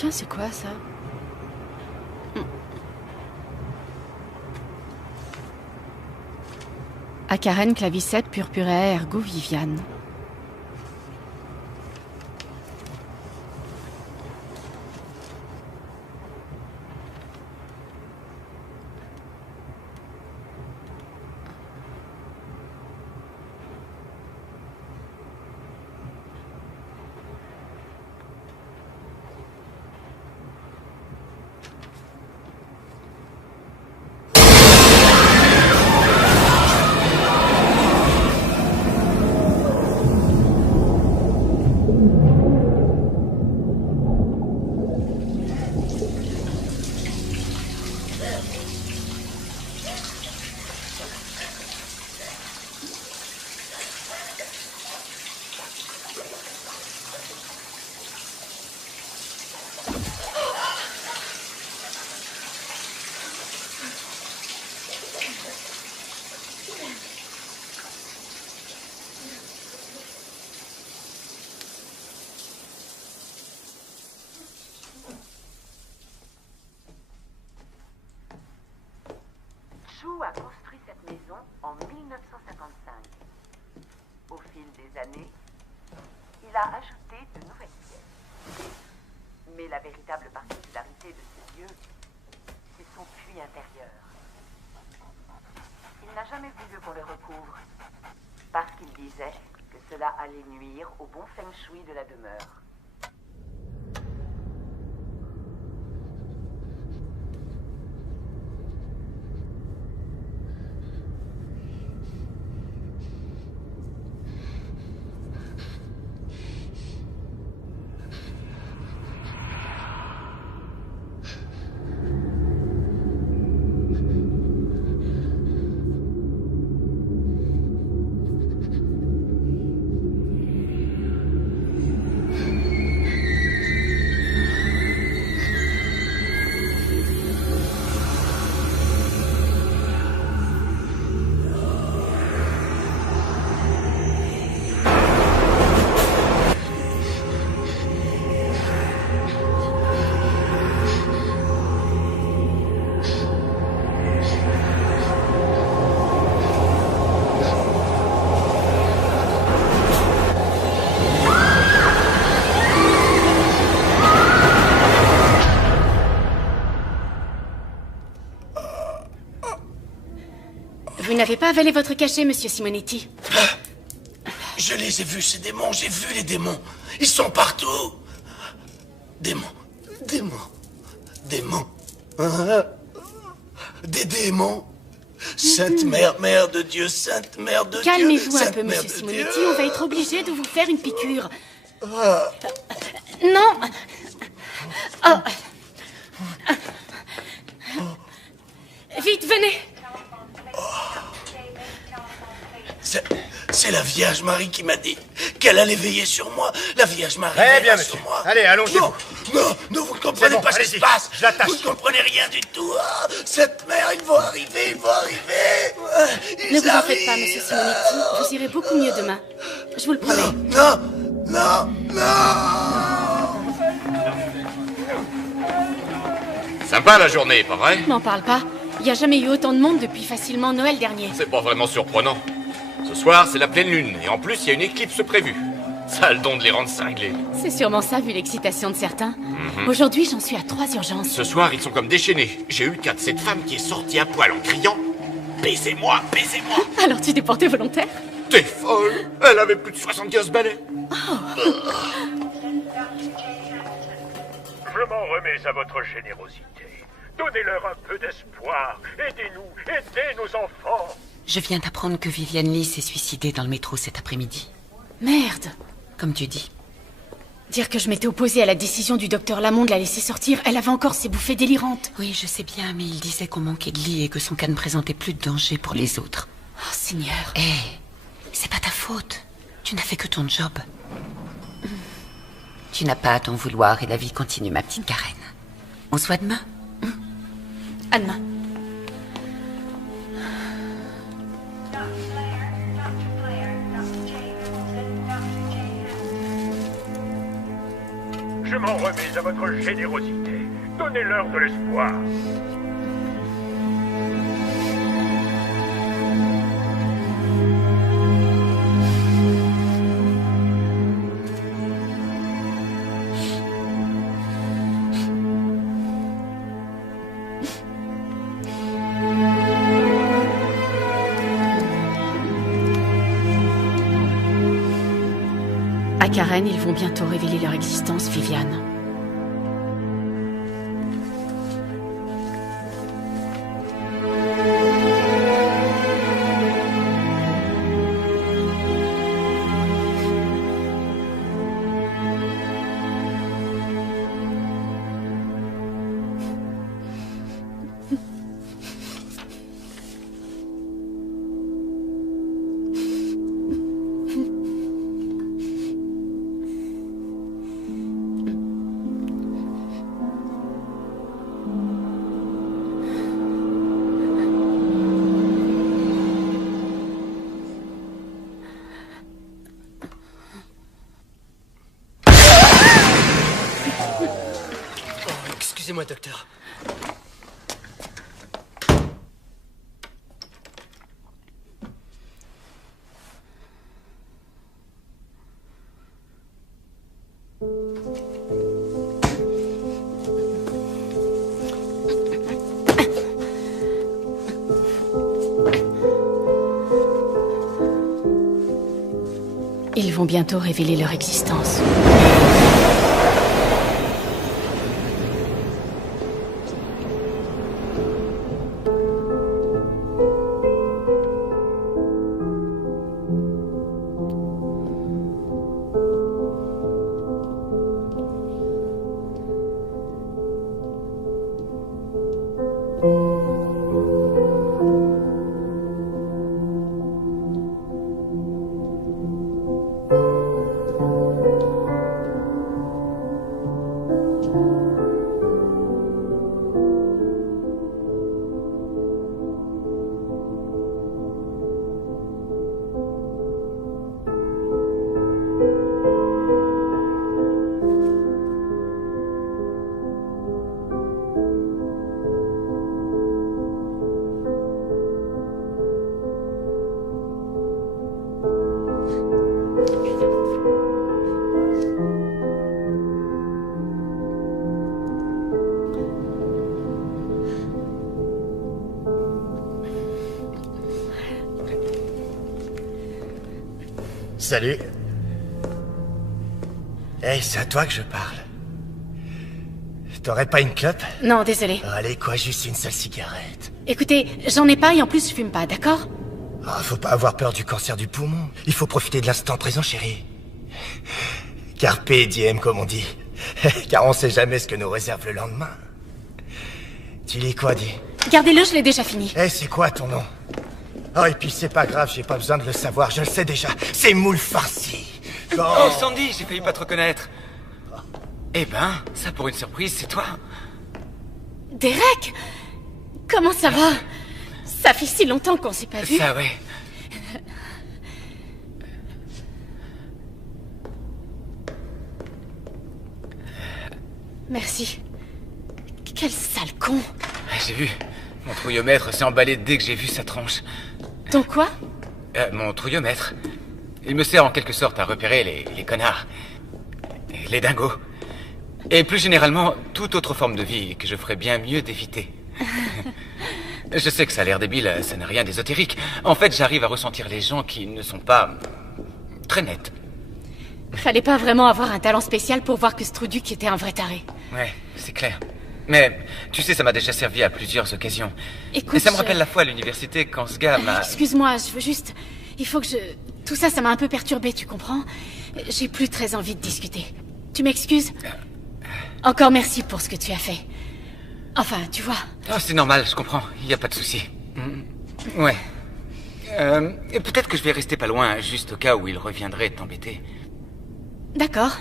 Tiens, c'est quoi ça? Acaren clavicette purpurea ergo Viviane. Chou a construit cette maison en 1955. Au fil des années, il a ajouté de nouvelles pièces. Mais la véritable particularité de ce lieu, c'est son puits intérieur. Il n'a jamais voulu qu'on le recouvre, parce qu'il disait que cela allait nuire au bon feng shui de la demeure. Vous n'avez pas avalé votre cachet, monsieur Simonetti. Je les ai vus, ces démons, j'ai vu les démons. Ils sont partout. Démons, démons, démons. Hein? Des démons. Sainte Mère, Mère de Dieu, Sainte Mère de Dieu. Calmez-vous un Sainte peu, Mère monsieur de Simonetti. Dieu. On va être obligé de vous faire une piqûre. Non. Oh. Vite, venez. C'est la Vierge Marie qui m'a dit qu'elle allait veiller sur moi. La Vierge Marie Très bien, veillera monsieur. sur moi. Allez, allongez-vous. Non, vous ne comprenez bon, pas ce qui allez-y. se passe. Je l'attache. Vous ne comprenez rien du tout. Ah, cette mère, ils vont arriver. Ils Ne vous en arrivent. faites pas, monsieur Simonetti. Vous irez beaucoup mieux demain. Je vous le promets. Non. Sympa la journée, pas vrai? M'en parle pas. Il n'y a jamais eu autant de monde depuis facilement Noël dernier. C'est pas vraiment surprenant. Ce soir, c'est la pleine lune, et en plus, il y a une éclipse prévue. Ça a le don de les rendre cinglés. C'est sûrement ça, vu l'excitation de certains. Aujourd'hui, j'en suis à 3 urgences. Ce soir, ils sont comme déchaînés. J'ai eu le cas de cette femme qui est sortie à poil en criant « Baisez-moi, baisez-moi !» Alors tu t'es porté volontaire? T'es folle! Elle avait plus de 75 balais. Je m'en remets à votre générosité. Donnez-leur un peu d'espoir. Aidez-nous, aidez nos enfants. Je viens d'apprendre que Viviane Lee s'est suicidée dans le métro cet après-midi. Merde. Comme tu dis. Dire que je m'étais opposée à la décision du docteur Lamont de la laisser sortir, elle avait encore ses bouffées délirantes. Oui, je sais bien, mais il disait qu'on manquait de lit et que son cas ne présentait plus de danger pour les autres. Oh, Seigneur. Hé, c'est pas ta faute. Tu n'as fait que ton job. Tu n'as pas à t'en vouloir et la vie continue, ma petite Karen. On se voit demain? À demain. Je m'en remets à votre générosité. Donnez-leur de l'espoir. À Karen, ils vont bientôt révéler leur existence, Viviane. Excusez-moi, docteur. Ils vont bientôt révéler leur existence. Salut. Hey, c'est à toi que je parle. T'aurais pas une clope? Non, désolé. Allez, quoi, juste une seule cigarette. Écoutez, j'en ai pas et en plus je fume pas, d'accord? Oh, faut pas avoir peur du cancer du poumon. Il faut profiter de l'instant présent, chérie. Carpe diem, comme on dit. Car on sait jamais ce que nous réserve le lendemain. Tu lis quoi, dis? Gardez-le, je l'ai déjà fini. Eh, c'est quoi ton nom? Oh, et puis c'est pas grave, j'ai pas besoin de le savoir, je le sais déjà. C'est Moule Farci. Oh, Sandy, j'ai failli pas te reconnaître. Eh ben, ça pour une surprise, c'est toi. Derek! Comment ça va? Ça fait si longtemps qu'on s'est pas vu. Ça, ouais. Merci. Quel sale con. J'ai vu. Mon trouillomètre s'est emballé dès que j'ai vu sa tronche. Ton quoi? Mon trouillomètre. Il me sert en quelque sorte à repérer les connards. Les dingos. Et plus généralement, toute autre forme de vie que je ferais bien mieux d'éviter. Je sais que ça a l'air débile, ça n'a rien d'ésotérique. En fait, j'arrive à ressentir les gens qui ne sont pas très nets. Fallait pas vraiment avoir un talent spécial pour voir que Struduc était un vrai taré. Ouais, c'est clair. Mais, tu sais, ça m'a déjà servi à plusieurs occasions. Écoute, et ça me rappelle la fois à l'université quand ce gars m'a... Excuse-moi, je veux juste... Il faut que je... Tout ça, ça m'a un peu perturbé, tu comprends? J'ai plus très envie de discuter. Tu m'excuses? Encore merci pour ce que tu as fait. Enfin, tu vois... Oh, c'est normal, je comprends. Il n'y a pas de souci. Ouais. Et peut-être que je vais rester pas loin, juste au cas où il reviendrait t'embêter. D'accord.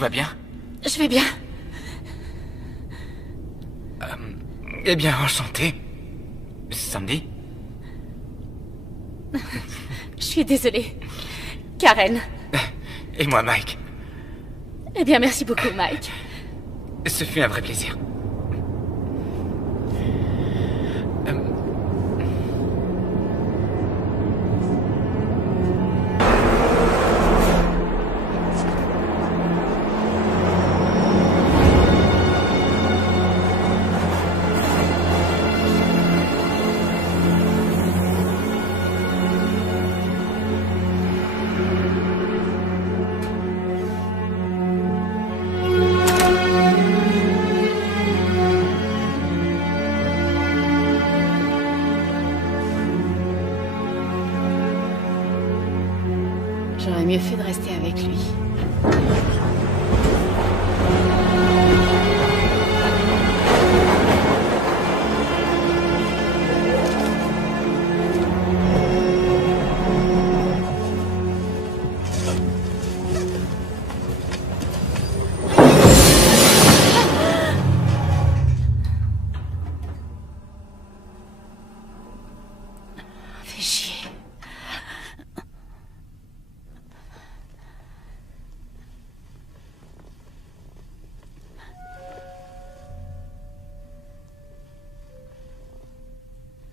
va bien? Je vais bien. Eh bien, enchanté. Sandy? Je suis désolée. Karen. Et moi, Mike. Eh bien, merci beaucoup, Mike. Ce fut un vrai plaisir. J'aurais mieux fait de rester avec lui. Fais chier.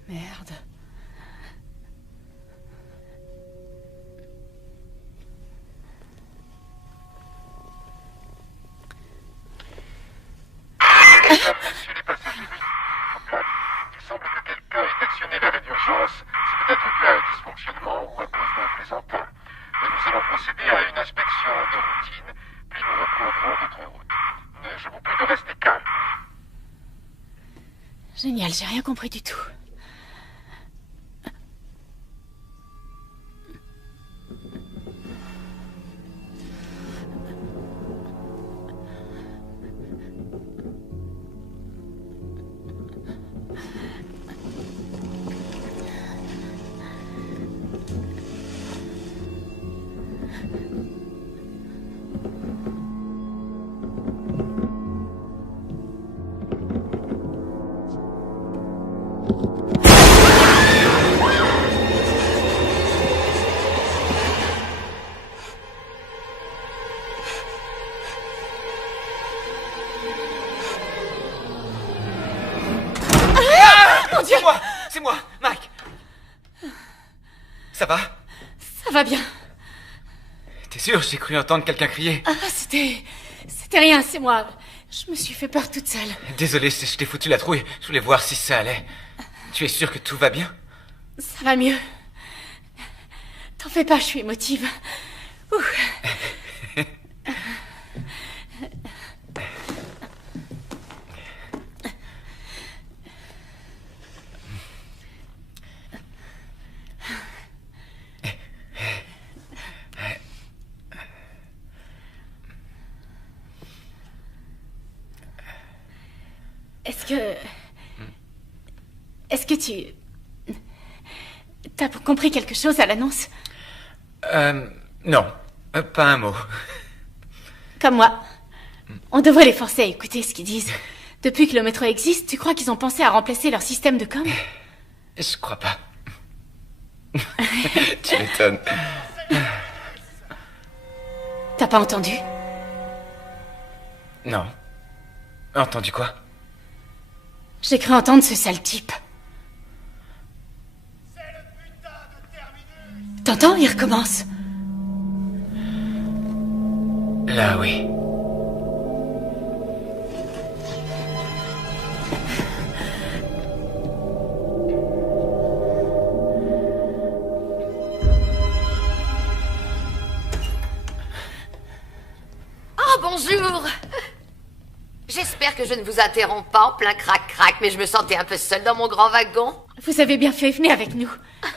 Merde. Il semble que quelqu'un ait actionné l'arrêt d'urgence. C'est peut-être dû à un dysfonctionnement ou à cause d'un plaisantin. Mais nous allons procéder à une inspection de routine, puis nous reprendrons notre route. Je vous prie de rester calme. Génial, j'ai rien compris du tout. C'est moi, Mike. Ça va? Ça va bien. T'es sûr? J'ai cru entendre quelqu'un crier. Ah, c'était rien, c'est moi. Je me suis fait peur toute seule. Désolé, je t'ai foutu la trouille. Je voulais voir si ça allait. Tu es sûr que tout va bien? Ça va mieux. T'en fais pas, je suis émotive. Ouh. Est-ce que tu... T'as compris quelque chose à l'annonce? Non. Pas un mot. Comme moi. On devrait les forcer à écouter ce qu'ils disent. Depuis que le métro existe, tu crois qu'ils ont pensé à remplacer leur système de com? Je crois pas. Tu m'étonnes. T'as pas entendu? Non. Entendu quoi? J'ai cru entendre ce sale type. T'entends? Il recommence. Là, oui. Oh, bonjour! J'espère que je ne vous interromps pas en plein crac-crac, mais je me sentais un peu seule dans mon grand wagon. Vous avez bien fait, venez avec nous.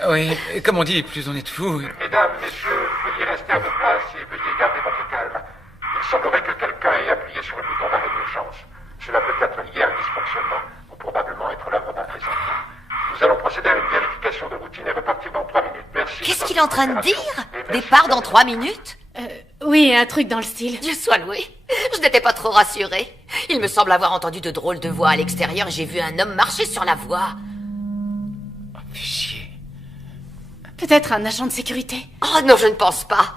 Oui, comme on dit, plus on est de fous. Mesdames, messieurs, veuillez rester à vos places et veuillez garder votre calme. Il semblerait que quelqu'un ait appuyé sur le bouton d'arrêt d'urgence. Cela peut être lié à un dysfonctionnement, ou probablement être l'œuvre d'un plaisantin. Nous allons procéder à une vérification de routine et repartir dans 3 minutes. Merci. Qu'est-ce qu'il est en train de dire? Départ dans 3 minutes? Oui, un truc dans le style. Dieu soit loué. Je n'étais pas trop rassurée. Il me semble avoir entendu de drôles de voix à l'extérieur et j'ai vu un homme marcher sur la voie. Oh, fais chier. Peut-être un agent de sécurité. Oh non, je ne pense pas.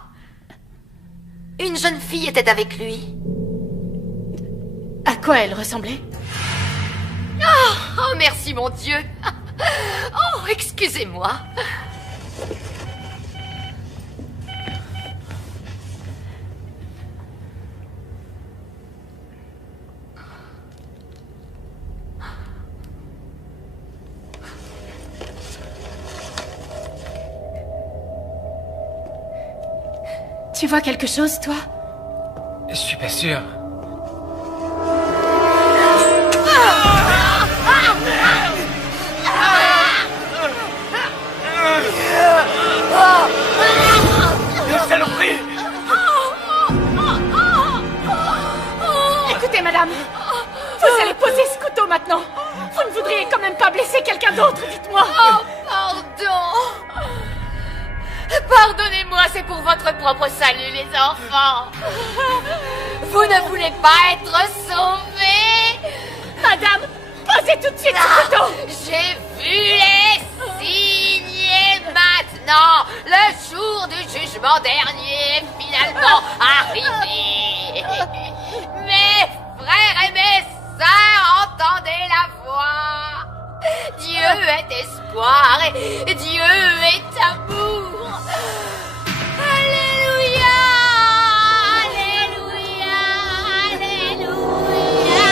Une jeune fille était avec lui. À quoi elle ressemblait? Oh, merci mon Dieu. Oh, excusez-moi. Tu vois quelque chose, toi? Je suis pas sûr. Écoutez, madame, vous allez poser ce couteau maintenant. Vous ne voudriez quand même pas blesser quelqu'un d'autre, dites-moi. Oh, pardon. Pardonnez-moi, c'est pour votre propre salut, les enfants. Vous ne voulez pas être sauvés? Madame, posez tout de suite ce couteau. J'ai vu les signes et maintenant, le jour du jugement dernier est finalement arrivé. Mes frères et mes sœurs, entendez la voix. Dieu est espoir et Dieu est amour. Alléluia, Alléluia, Alléluia.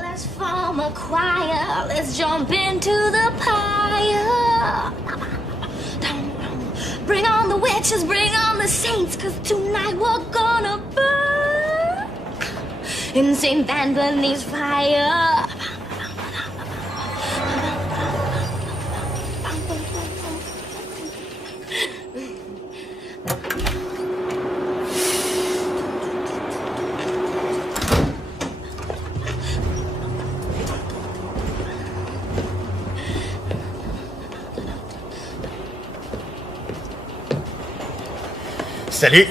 Let's form a choir, let's jump into the pyre. Bring on the witches, bring on the saints, 'cause tonight we're gonna burn in St. Anthony's fire. Salut.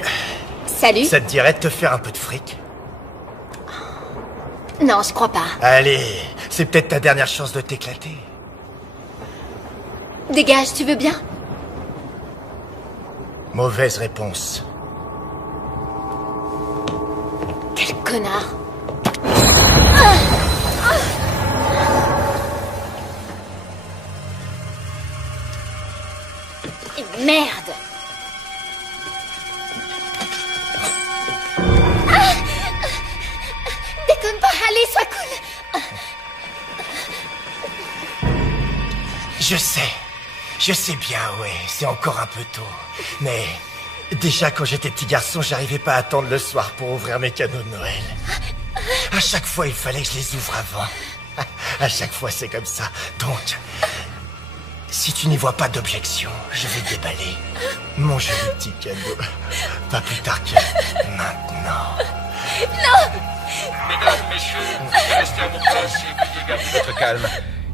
Salut. Ça te dirait de te faire un peu de fric? Non, je crois pas. Allez, c'est peut-être ta dernière chance de t'éclater. Dégage, tu veux bien? Mauvaise réponse. Quel connard. Merde. Déconne pas, allez, sois cool. Je sais bien, ouais, c'est encore un peu tôt. Mais déjà quand j'étais petit garçon, j'arrivais pas à attendre le soir pour ouvrir mes cadeaux de Noël. À chaque fois, il fallait que je les ouvre avant. À chaque fois, c'est comme ça. Donc, si tu n'y vois pas d'objection, je vais déballer mon joli petit cadeau. Pas plus tard que maintenant. Mesdames, messieurs, restez à vos places et veuillez garder votre calme.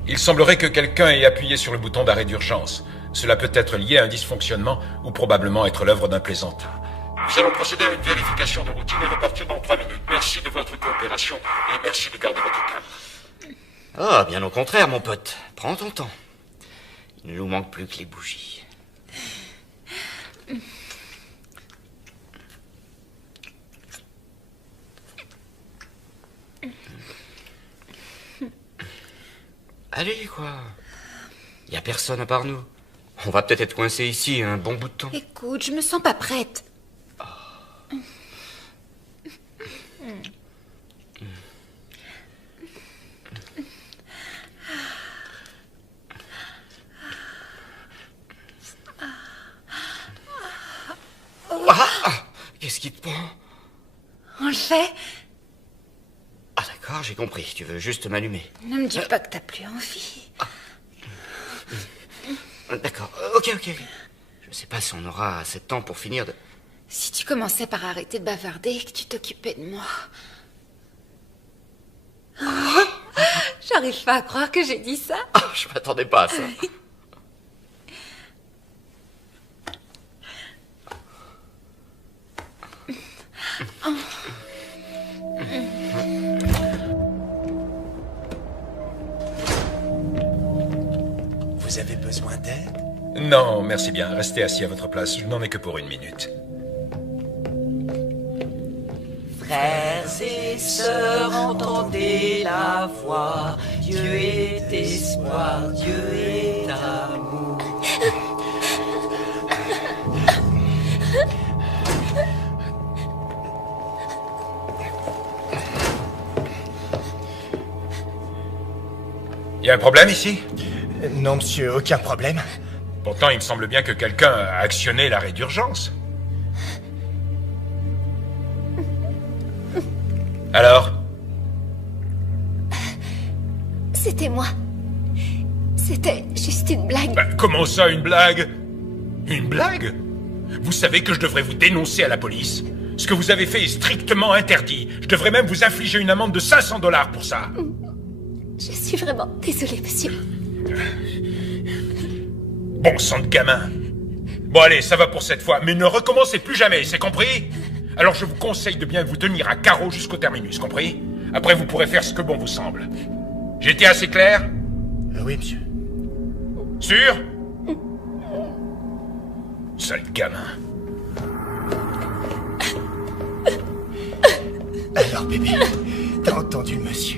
Il semblerait que quelqu'un ait appuyé sur le bouton d'arrêt d'urgence. Cela peut être lié à un dysfonctionnement ou probablement être l'œuvre d'un plaisantin. Nous allons procéder à une vérification de routine et repartir dans 3 minutes. Merci de votre coopération et merci de garder votre calme. Ah, bien au contraire, mon pote. Prends ton temps. Il ne nous manque plus que les bougies. Allez, quoi. Il n'y a personne à part nous. On va peut-être être coincés ici un bon bout de temps. Écoute, je me sens pas prête. Qu'est-ce qui te prend? On le fait? Ah d'accord, j'ai compris. Tu veux juste m'allumer. Ne me dis pas que t'as plus envie. D'accord, ok. Je ne sais pas si on aura assez de temps pour finir de... Si tu commençais par arrêter de bavarder et que tu t'occupais de moi. J'arrive pas à croire que j'ai dit ça. Je m'attendais pas à ça. Non, merci bien. Restez assis à votre place. Je n'en ai que pour 1 minute. Frères et sœurs, entendez la voix. Dieu est espoir, Dieu est amour. Y a un problème ici? Non, monsieur, aucun problème. Pourtant, il me semble bien que quelqu'un a actionné l'arrêt d'urgence. Alors? C'était moi. C'était juste une blague. Comment ça, une blague? Une blague? Vous savez que je devrais vous dénoncer à la police. Ce que vous avez fait est strictement interdit. Je devrais même vous infliger une amende de 500 $ pour ça. Je suis vraiment désolée, monsieur. Bon sang de gamin. Bon allez, ça va pour cette fois, mais ne recommencez plus jamais, c'est compris? Alors je vous conseille de bien vous tenir à carreau jusqu'au terminus, compris? Après vous pourrez faire ce que bon vous semble. J'ai été assez clair? Oui, monsieur. Sûr? Sale gamin. Alors bébé, t'as entendu le monsieur?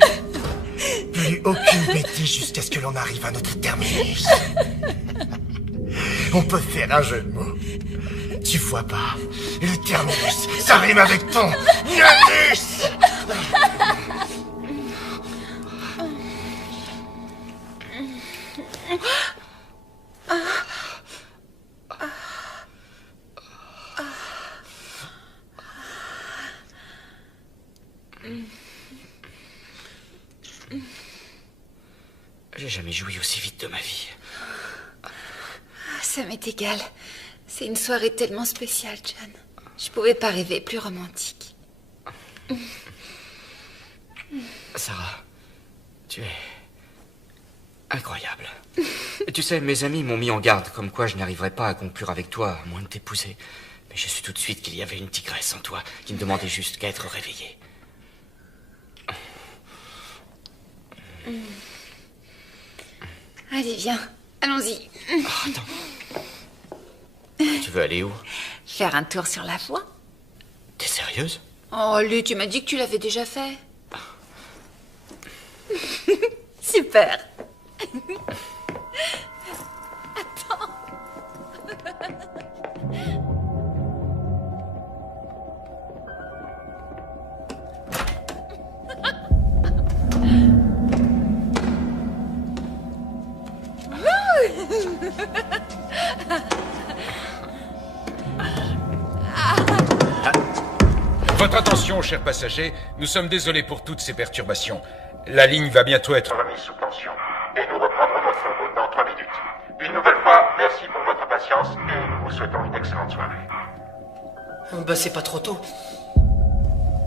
Plus aucune bêtise jusqu'à ce que l'on arrive à notre terminus. On peut faire un jeu de mots. Tu vois pas, le terminus, ça rime avec ton anus. J'ai jamais joui aussi vite de ma vie. Ça m'est égal. C'est une soirée tellement spéciale, John. Je pouvais pas rêver plus romantique. Sarah, tu es incroyable. Tu sais, mes amis m'ont mis en garde, comme quoi je n'arriverais pas à conclure avec toi, à moins de t'épouser. Mais j'ai su tout de suite qu'il y avait une tigresse en toi, qui ne demandait juste qu'à être réveillée. Allez, viens. Allons-y. Oh, attends. Tu veux aller où? Faire un tour sur la voie. T'es sérieuse? Oh, Lu, tu m'as dit que tu l'avais déjà fait. Super. Attends. Votre attention, chers passagers, nous sommes désolés pour toutes ces perturbations. La ligne va bientôt être remise sous tension. Et nous reprendrons notre route dans 3 minutes. Une nouvelle fois, merci pour votre patience et nous vous souhaitons une excellente soirée. Bah c'est pas trop tôt.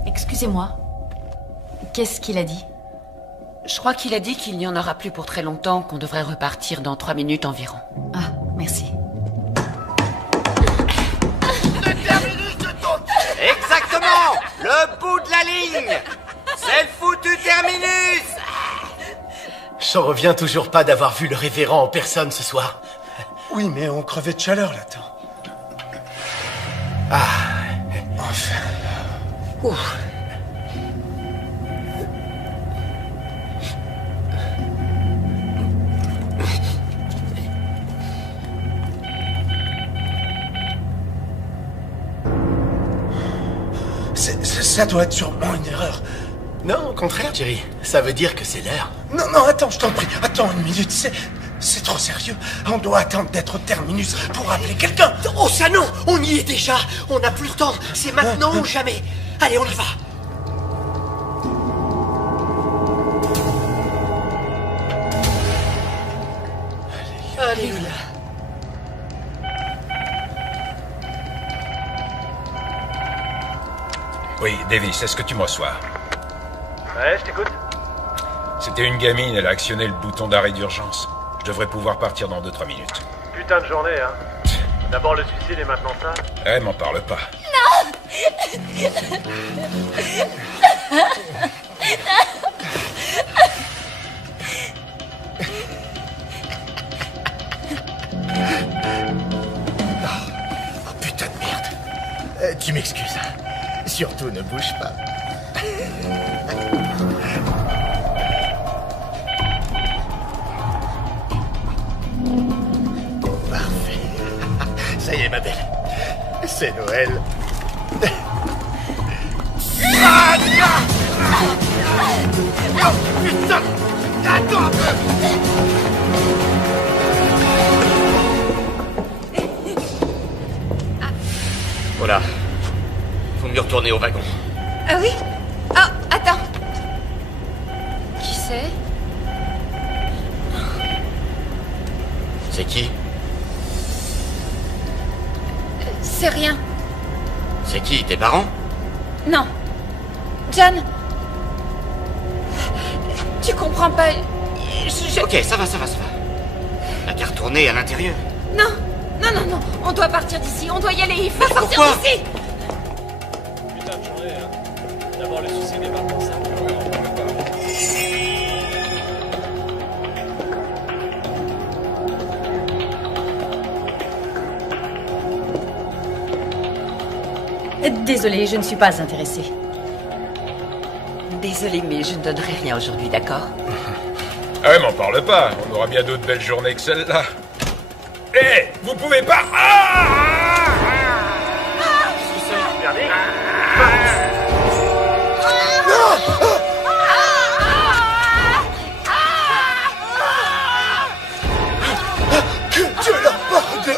Excusez-moi. Qu'est-ce qu'il a dit? Je crois qu'il a dit qu'il n'y en aura plus pour très longtemps, qu'on devrait repartir dans 3 minutes environ. Ah, merci. Exactement! Le bout de la ligne! C'est le foutu terminus! J'en reviens toujours pas d'avoir vu le révérend en personne ce soir. Oui, mais on crevait de chaleur là-dedans. Ah, enfin. Ouf. Ça doit être sûrement une erreur. Non, au contraire, Jerry. Ça veut dire que c'est l'heure. Non, non, attends, je t'en prie. Attends 1 minute, c'est trop sérieux. On doit attendre d'être au terminus pour appeler quelqu'un. Oh, ça non! On y est déjà! On n'a plus le temps! C'est maintenant ou jamais! Allez, on y va! Alléluia! Oui, Davis, est-ce que tu me reçois? Ouais, je t'écoute. C'était une gamine, elle a actionné le bouton d'arrêt d'urgence. Je devrais pouvoir partir dans 2-3 minutes. Putain de journée, hein. D'abord le suicide et maintenant ça. Eh, m'en parle pas. Non. Tu m'excuses. Surtout, ne bouge pas. Parfait. Ça y est, ma belle. C'est Noël. Ah, oh, putain! Attends un peu! Voilà. Faut mieux retourner au wagon. Ah oui? Ah, attends. Qui c'est? C'est qui? C'est rien. C'est qui? Tes parents? Non. John. Tu comprends pas. Ok, ça va. T'as qu'à retourner à l'intérieur. Non. On doit partir d'ici. On doit y aller. Il faut sortir pourquoi d'ici. Putain de journée, hein. D'abord le suicide et maintenant ça. Désolée, je ne suis pas intéressée. Désolée, mais je ne donnerai rien aujourd'hui, d'accord? Ah ouais, m'en parle pas. On aura bien d'autres belles journées que celle-là. Hé, vous pouvez pas... Que Dieu leur pardonne!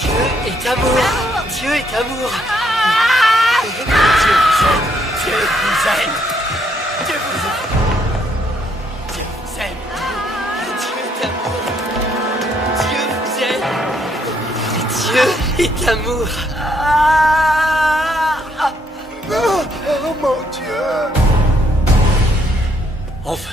Dieu est amour. Dieu est amour. Dieu vous aime. Dieu vous aime. Dieu vous aime. Dieu est amour. Dieu vous aime. Dieu est amour. Oh mon Dieu! Enfin.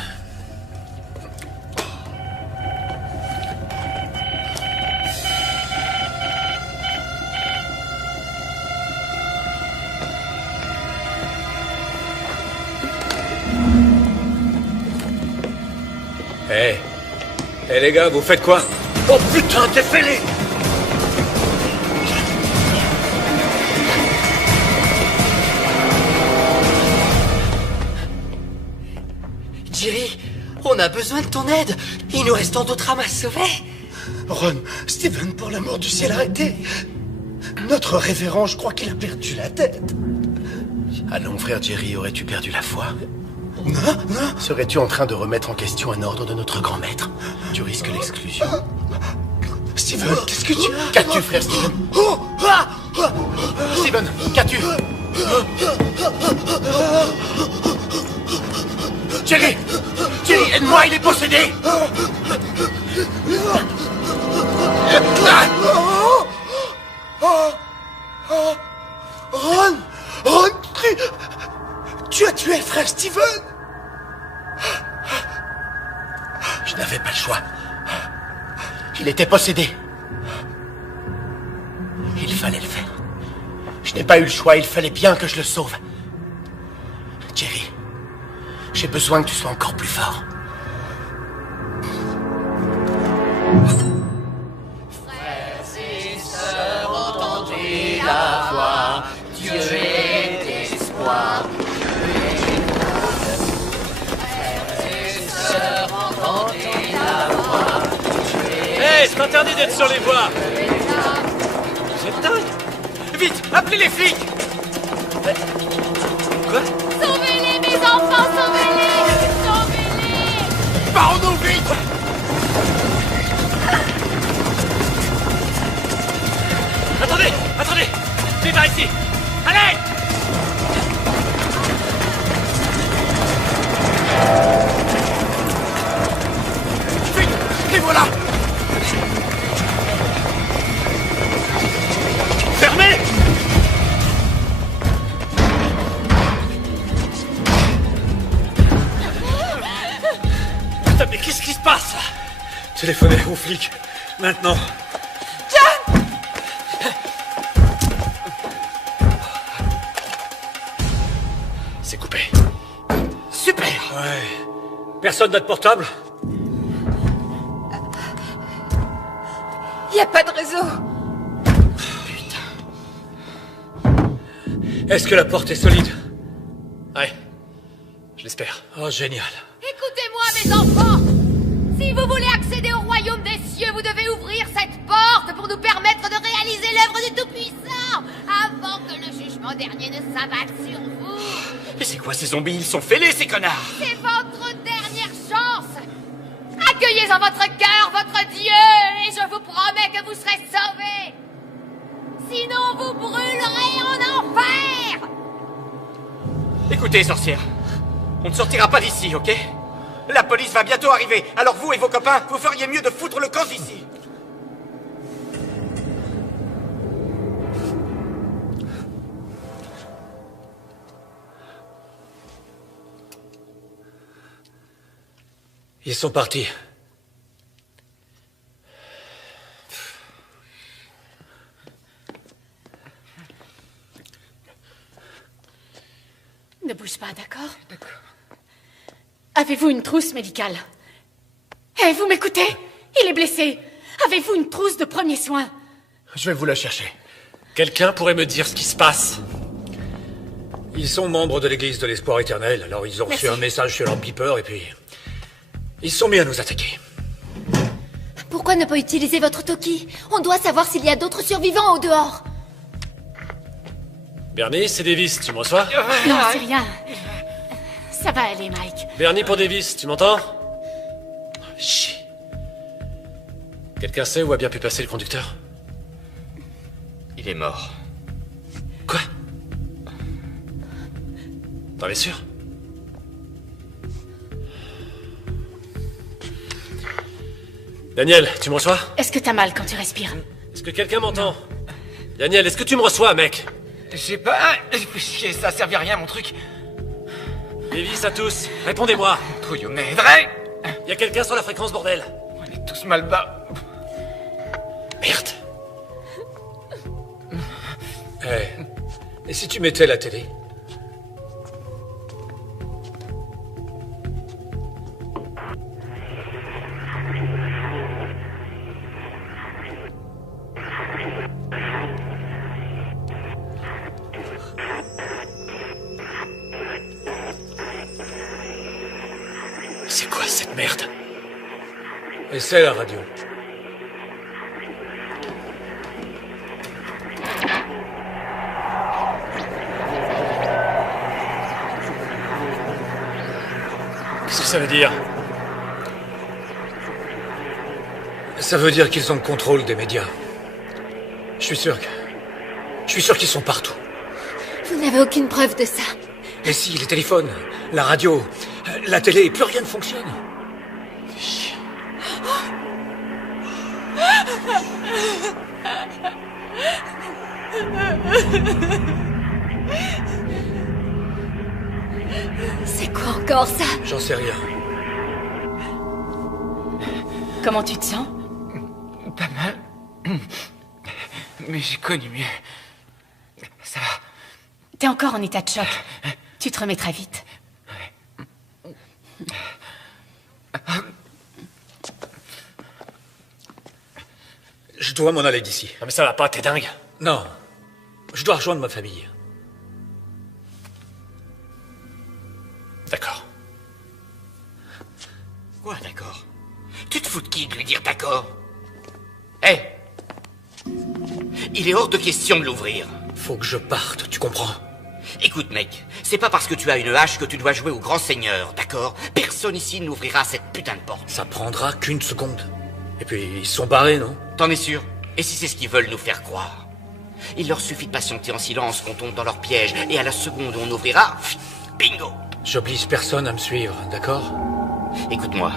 Hé les gars, vous faites quoi? Oh putain, t'es fêlé! Jerry, on a besoin de ton aide. Il nous reste tant d'autres âmes à sauver. Ron, Steven, pour l'amour du ciel, arrêtez! Notre révérend, je crois qu'il a perdu la tête. Allons, frère Jerry, aurais-tu perdu la foi? Non. Serais-tu en train de remettre en question un ordre de notre grand maître? Tu risques l'exclusion. Steven, qu'est-ce que tu as? Qu'as-tu, frère Steven? Steven, qu'as-tu? Jerry, aide-moi, il est possédé! Ron, tu as tué frère Steven! Je n'avais pas le choix. Il était possédé. Il fallait le faire. Je n'ai pas eu le choix, il fallait bien que je le sauve. Jerry, j'ai besoin que tu sois encore plus fort. Frères et sœurs, entendez la voix. Dieu est espoir. Hé, c'est interdit d'être sur les voies. Vous êtes dingue. Vite, appelez les flics. Quoi? Sauvez-les, mes enfants, sauvez-les! Sauvez-les! Parons-nous vite! Attendez! Viens par ici! Allez! Vite! Les voilà! Fermez! Putain, mais qu'est-ce qui se passe? Téléphonez aux flics. Maintenant. C'est coupé. Super! Ouais. Personne n'a de portable? Y a pas de réseau. Est-ce que la porte est solide? Ouais. Je l'espère. Oh, génial. Écoutez-moi, mes enfants. Si vous voulez accéder au royaume des cieux, vous devez ouvrir cette porte pour nous permettre de réaliser l'œuvre du Tout-Puissant, avant que le jugement dernier ne s'abatte sur vous. Mais c'est quoi ces zombies? Ils sont fêlés, ces connards! C'est votre dernière chance. Accueillez en votre cœur votre Dieu, et je vous promets que vous serez sauvés. Sinon, vous brûlerez en enfer. Écoutez, sorcière, on ne sortira pas d'ici, ok? La police va bientôt arriver, alors vous et vos copains, vous feriez mieux de foutre le camp d'ici. Ils sont partis. Ne bouge pas, d'accord? D'accord. Avez-vous une trousse médicale? Eh, vous m'écoutez? Il est blessé. Avez-vous une trousse de premiers soins? Je vais vous la chercher. Quelqu'un pourrait me dire ce qui se passe? Ils sont membres de l'église de l'espoir éternel, alors ils ont reçu un message sur leur beeper et puis... ils se sont mis à nous attaquer. Pourquoi ne pas utiliser votre Toki? On doit savoir s'il y a d'autres survivants au dehors. Bernie, c'est Davis, tu me reçois? Non, c'est rien. Ça va aller, Mike. Bernie pour Davis, tu m'entends? Chier. Quelqu'un sait où a bien pu passer le conducteur? Il est mort. Quoi? T'en es sûr? Daniel, tu me reçois? Est-ce que t'as mal quand tu respires? Est-ce que quelqu'un m'entend? Daniel, est-ce que tu me reçois, mec? J'ai pas... Chier, ça servait à rien, mon truc. Davis à tous, répondez-moi. Trouillou m'aiderait. Y a quelqu'un sur la fréquence, bordel? On est tous mal bas. Merde. Et si tu mettais la télé? C'est quoi cette merde? Et c'est la radio. Qu'est-ce que ça veut dire? Ça veut dire qu'ils ont le contrôle des médias. Je suis sûr qu'ils sont partout. Vous n'avez aucune preuve de ça. Mais si, les téléphones, la radio, la télé, plus rien ne fonctionne. C'est quoi encore ça? J'en sais rien. Comment tu te sens? Pas mal. Mais j'ai connu mieux. Ça va. T'es encore en état de choc. Tu te remettras vite. Je dois m'en aller d'ici. Non mais ça va pas, t'es dingue. Non. Je dois rejoindre ma famille. D'accord. Quoi, d'accord? Tu te fous de qui de lui dire d'accord? Hé! Il est hors de question de l'ouvrir. Faut que je parte, tu comprends? Écoute, mec, c'est pas parce que tu as une hache que tu dois jouer au grand seigneur, d'accord? Personne ici n'ouvrira cette putain de porte. Ça prendra qu'une seconde. Et puis, ils sont barrés, non? T'en es sûr? Et si c'est ce qu'ils veulent nous faire croire? Il leur suffit de patienter en silence qu'on tombe dans leur piège, et à la seconde où on ouvrira, bingo! J'oblige personne à me suivre, d'accord? Écoute-moi,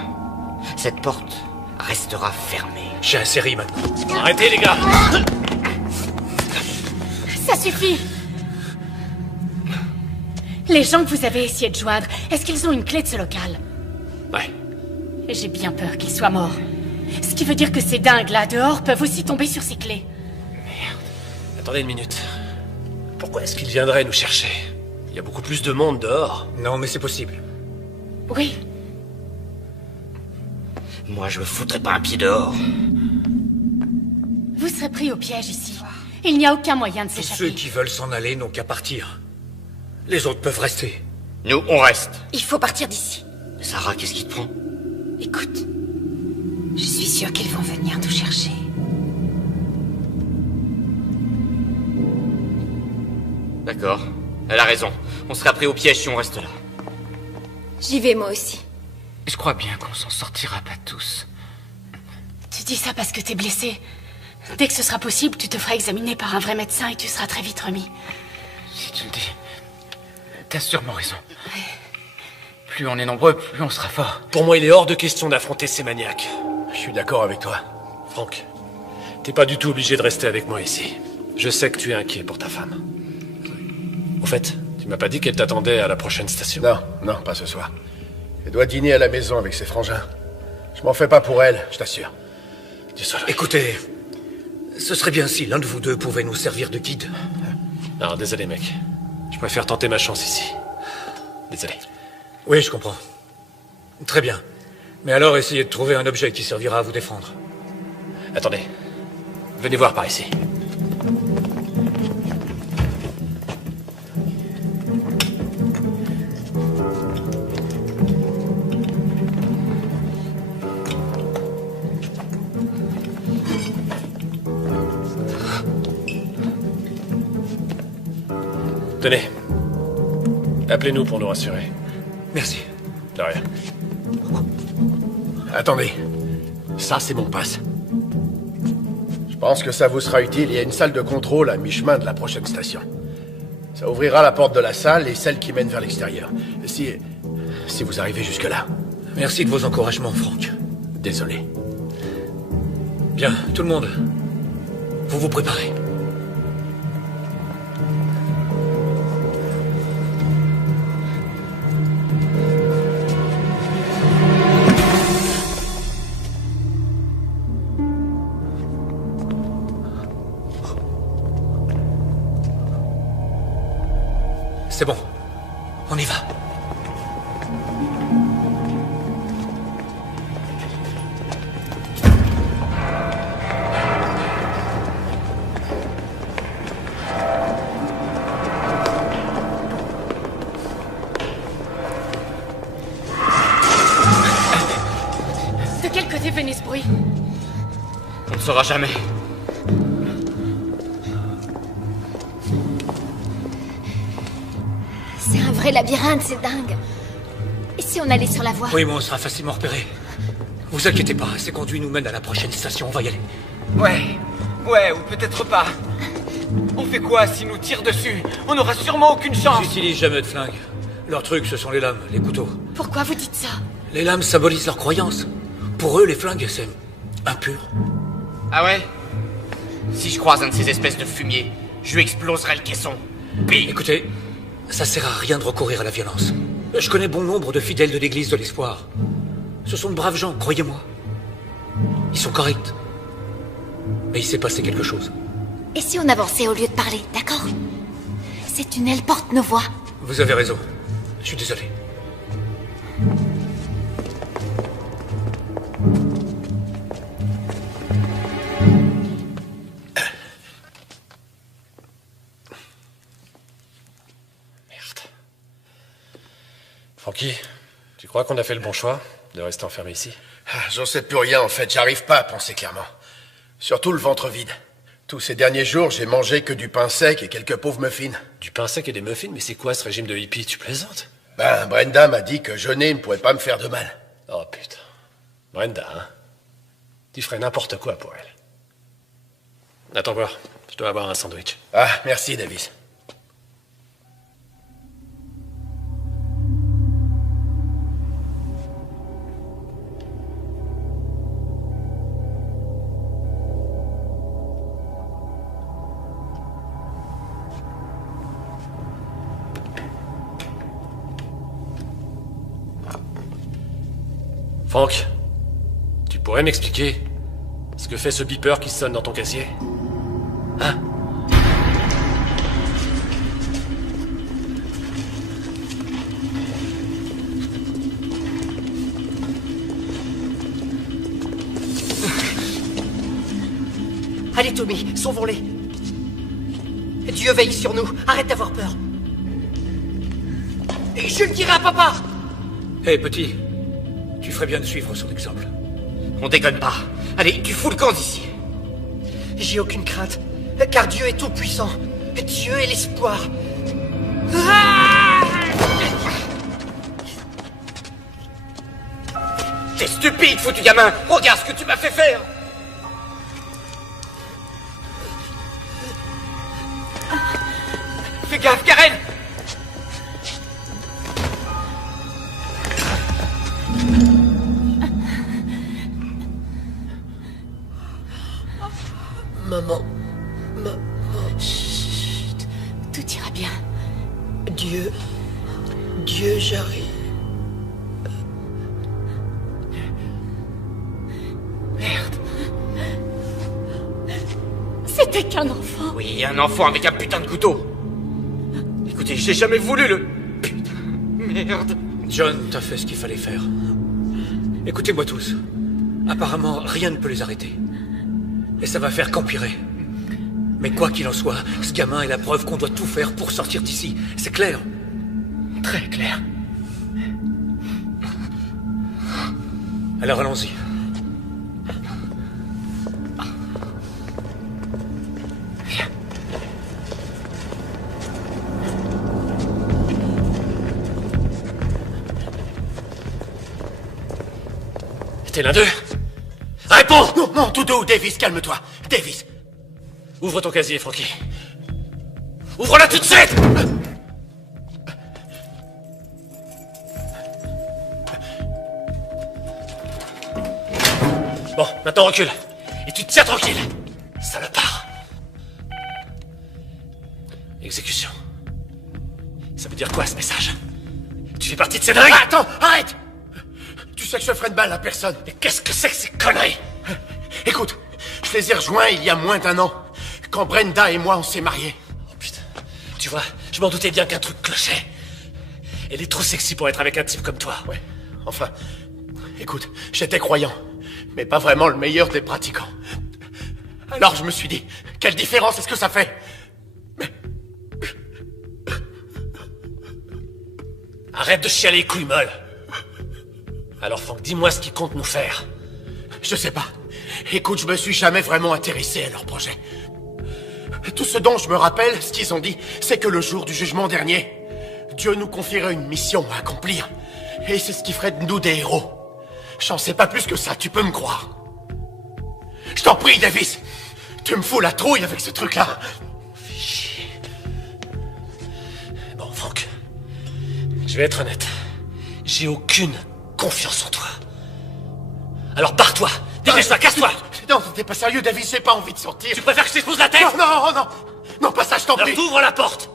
cette porte restera fermée. J'ai assez ri maintenant. Arrêtez, les gars! Ça suffit! Les gens que vous avez essayé de joindre, est-ce qu'ils ont une clé de ce local? Ouais. J'ai bien peur qu'ils soient morts. Ce qui veut dire que ces dingues là dehors peuvent aussi tomber sur ces clés. Merde. Attendez une minute. Pourquoi est-ce qu'ils viendraient nous chercher? Il y a beaucoup plus de monde dehors. Non, mais c'est possible. Oui. Moi, je me foutrais pas un pied dehors. Vous serez pris au piège ici. Il n'y a aucun moyen de Tous s'échapper. ceux qui veulent s'en aller n'ont qu'à partir. Les autres peuvent rester. Nous, on reste. Il faut partir d'ici. Sarah, qu'est-ce qui te prend? Écoute, je suis sûre qu'ils vont venir nous chercher. D'accord. Elle a raison. On sera pris au piège si on reste là. J'y vais moi aussi. Je crois bien qu'on s'en sortira pas tous. Tu dis ça parce que t'es blessé. Dès que ce sera possible, tu te feras examiner par un vrai médecin et tu seras très vite remis. Si tu le dis, t'as sûrement raison. Plus on est nombreux, plus on sera fort. Pour moi, il est hors de question d'affronter ces maniaques. Je suis d'accord avec toi. Franck, t'es pas du tout obligé de rester avec moi ici. Je sais que tu es inquiet pour ta femme. Au fait, tu m'as pas dit qu'elle t'attendait à la prochaine station? Non, pas ce soir. Elle doit dîner à la maison avec ses frangins. Je m'en fais pas pour elle, je t'assure. Désolé. Écoutez, ce serait bien si l'un de vous deux pouvait nous servir de guide. Non, désolé mec. Je préfère tenter ma chance ici. Désolé. Oui, je comprends. Très bien. Mais alors, essayez de trouver un objet qui servira à vous défendre. Attendez. Venez voir par ici. Tenez. Appelez-nous pour nous rassurer. Merci. De rien. Attendez. Ça, c'est mon passe. Je pense que ça vous sera utile. Il y a une salle de contrôle à mi-chemin de la prochaine station. Ça ouvrira la porte de la salle et celle qui mène vers l'extérieur. Si vous arrivez jusque-là. Merci de vos encouragements, Franck. Désolé. Bien, tout le monde. Vous vous préparez. C'est bon. On y va. De quel côté venait ce bruit? On ne saura jamais. C'est un vrai labyrinthe, c'est dingue. Et si on allait sur la voie? Oui, mais on sera facilement repéré. Vous inquiétez pas, ces conduits nous mènent à la prochaine station, on va y aller. Ouais, ou peut-être pas. On fait quoi s'ils nous tirent dessus? On n'aura sûrement aucune chance. Ils n'utilisent jamais de flingue. Leur truc, ce sont les lames, les couteaux. Pourquoi vous dites ça? Les lames symbolisent leurs croyances. Pour eux, les flingues, c'est impur. Ah ouais? Si je croise un de ces espèces de fumier, je lui exploserai le caisson. Bing! Écoutez, ça sert à rien de recourir à la violence. Je connais bon nombre de fidèles de l'église de l'espoir. Ce sont de braves gens, croyez-moi. Ils sont corrects. Mais il s'est passé quelque chose. Et si on avançait au lieu de parler, d'accord? Ces tunnels portent nos voix. Vous avez raison. Je suis désolé. Francky, tu crois qu'on a fait le bon choix de rester enfermé ici? J'en sais plus rien en fait, j'arrive pas à penser clairement. Surtout le ventre vide. Tous ces derniers jours, j'ai mangé que du pain sec et quelques pauvres muffins. Du pain sec et des muffins? Mais c'est quoi ce régime de hippie? Tu plaisantes? Ben, Brenda m'a dit que jeûner ne pourrait pas me faire de mal. Oh putain. Brenda, hein? Tu ferais n'importe quoi pour elle. Attends voir, je dois avoir un sandwich. Ah, merci Davis. Franck, tu pourrais m'expliquer ce que fait ce beeper qui sonne dans ton casier? Hein? Allez, Tommy, sauvons-les. Dieu veille sur nous. Arrête d'avoir peur. Et je le dirai à papa. Hé, petit, tu ferais bien de suivre son exemple. On déconne pas. Allez, tu fous le camp d'ici. J'ai aucune crainte, car Dieu est tout-puissant. Dieu est l'espoir. T'es stupide, foutu gamin. Regarde ce que tu m'as fait faire. Fais gaffe, Karen. Maman. Chut. Tout ira bien. Dieu, j'arrive. Merde. C'était qu'un enfant. Oui, un enfant avec un putain de couteau. Écoutez, j'ai jamais voulu le... Putain, merde. John, t'as fait ce qu'il fallait faire. Écoutez-moi tous. Apparemment, rien ne peut les arrêter. Et ça va faire qu'empirer. Mais quoi qu'il en soit, ce gamin est la preuve qu'on doit tout faire pour sortir d'ici. C'est clair? Très clair. Alors allons-y. Viens. T'es l'un d'eux? Réponds! Non, non, tout doux, Davis, calme-toi. Davis. Ouvre ton casier, Frankie. Ouvre-la tout de suite! Bon, maintenant recule. Et tu te tiens tranquille. Salopard. Exécution. Ça veut dire quoi, ce message? Tu fais partie de ces dingues? Attends, arrête! Tu sais que je ferai de mal à personne. Mais qu'est-ce que c'est que ces conneries? Écoute, je les ai rejoints il y a moins d'1 an, quand Brenda et moi on s'est mariés. Oh putain. Tu vois, je m'en doutais bien qu'un truc clochait. Elle est trop sexy pour être avec un type comme toi. Ouais, enfin, écoute, j'étais croyant, mais pas vraiment le meilleur des pratiquants. Alors je me suis dit, quelle différence est-ce que ça fait? Arrête de chialer les couilles molles. Alors Franck, dis-moi ce qu'ils comptent nous faire. Je sais pas. Écoute, je me suis jamais vraiment intéressé à leur projet. Tout ce dont je me rappelle, ce qu'ils ont dit, c'est que le jour du jugement dernier, Dieu nous confierait une mission à accomplir. Et c'est ce qui ferait de nous des héros. J'en sais pas plus que ça, tu peux me croire. Je t'en prie, Davis. Tu me fous la trouille avec ce truc-là. Bon, Franck, je vais être honnête. J'ai aucune confiance en toi. Alors barre-toi. Dépêche-toi, casse-toi. Non, t'es pas sérieux, Davis, j'ai pas envie de sortir. Tu préfères que je t'expose la tête? Non, non, non. Non, pas ça, je t'en prie. Alors t'ouvres la porte.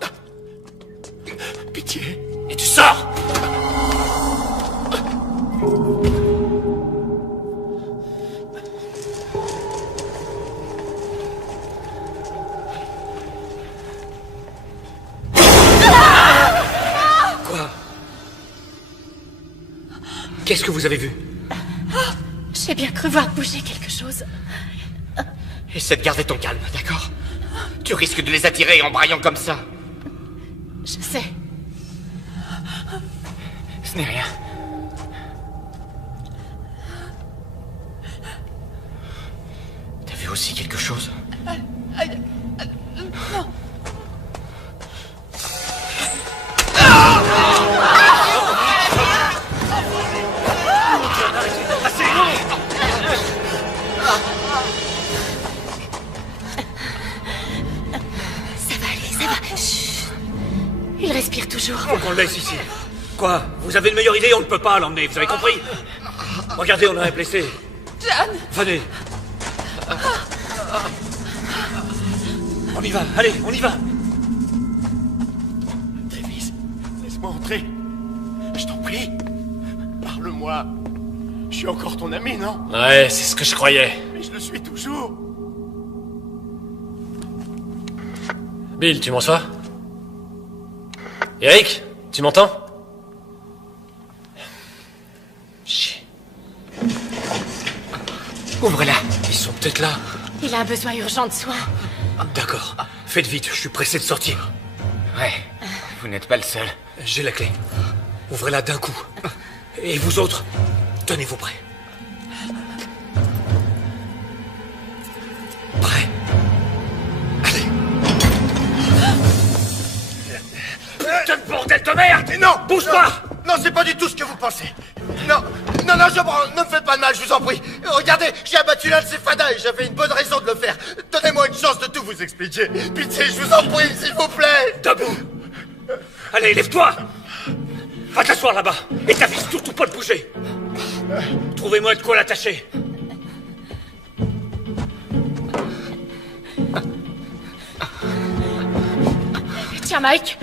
Pitié. Et tu sors. Quoi? Qu'est-ce que vous avez vu? J'ai bien cru voir bouger quelque chose. Essaie de garder ton calme, d'accord? Tu risques de les attirer en braillant comme ça. Je sais. Ce n'est rien. T'as vu aussi quelque chose? Non. Ça va aller, ça va. Chut. Il respire toujours. Faut qu'on le laisse ici. Quoi? Vous avez une meilleure idée? On ne peut pas l'emmener, vous avez compris? Regardez, on a un blessé. John! Venez. On y va, allez, on y va. Davis, laisse-moi entrer. Je t'en prie. Parle-moi. Je suis encore ton ami, non? Ouais, c'est ce que je croyais. Mais je le suis toujours. Bill, tu m'en sois? Eric, tu m'entends? Chier. Ouvre-la. Ils sont peut-être là. Il a un besoin urgent de soins. D'accord. Faites vite, je suis pressé de sortir. Ouais. Vous n'êtes pas le seul. J'ai la clé. Ouvrez-la d'un coup. Et vous autres, tenez-vous prêts. Prêts? Allez. Putain de bordel de merde! Non! Bouge pas! Non, c'est pas du tout ce que vous pensez. Non, ne me faites pas de mal, je vous en prie. Regardez, j'ai abattu l'un de ces fadas et j'avais une bonne raison de le faire. Donnez-moi une chance de tout vous expliquer. Pitié, je vous en prie, s'il vous plaît. Debout! Allez, lève-toi! Va t'asseoir là-bas et t'avise surtout pas de bouger. Trouvez-moi de quoi l'attacher. Tiens, Mike.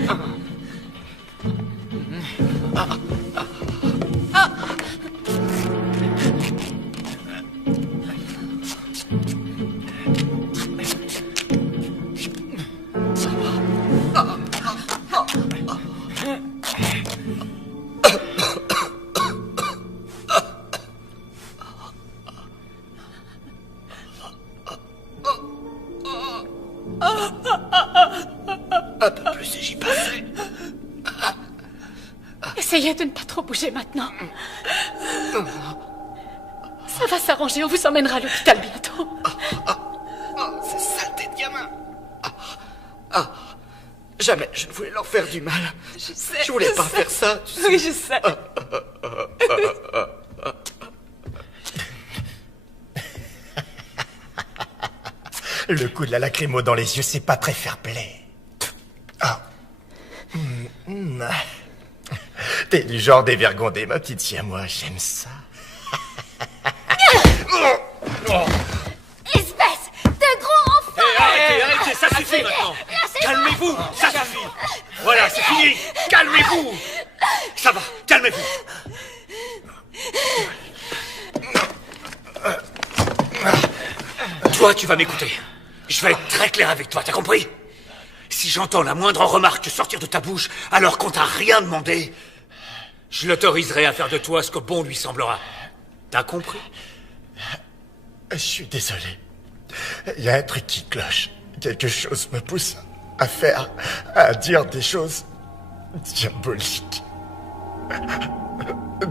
Un peu plus et j'y passerai. Essayez de ne pas trop bouger maintenant. Ça va s'arranger, on vous emmènera à l'hôpital bientôt. Ces saletés de gamins. Jamais je ne voulais leur faire du mal. Je sais. Je voulais pas faire ça. Tu sais. Oui, je sais. Le coup de la lacrymo dans les yeux, c'est pas très fair-play. T'es du genre dévergondé, ma petite siamois, j'aime ça. Espèce de gros enfant! Arrêtez, ça suffit maintenant! Calmez-vous, ça suffit! Voilà, c'est fini! Calmez-vous! Ça va, calmez-vous! Toi, tu vas m'écouter. Je vais être très clair avec toi, t'as compris? Si j'entends la moindre remarque sortir de ta bouche alors qu'on t'a rien demandé, je l'autoriserai à faire de toi ce que bon lui semblera. T'as compris? Je suis désolé. Il y a un truc qui cloche. Quelque chose me pousse à dire des choses diaboliques.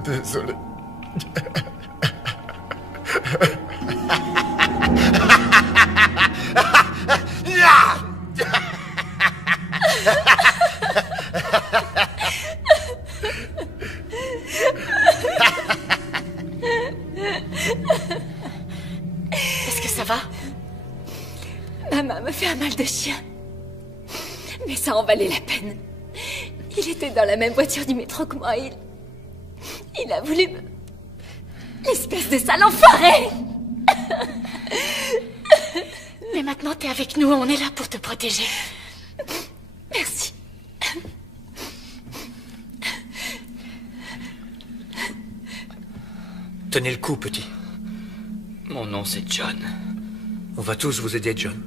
Désolé. Est-ce que ça va? Maman me fait un mal de chien. Mais ça en valait la peine. Il était dans la même voiture du métro que moi. Il a voulu me... Espèce de sale enfoiré! Mais maintenant, t'es avec nous, on est là pour te protéger. Merci. Tenez le coup, petit. Mon nom, c'est John. On va tous vous aider, John.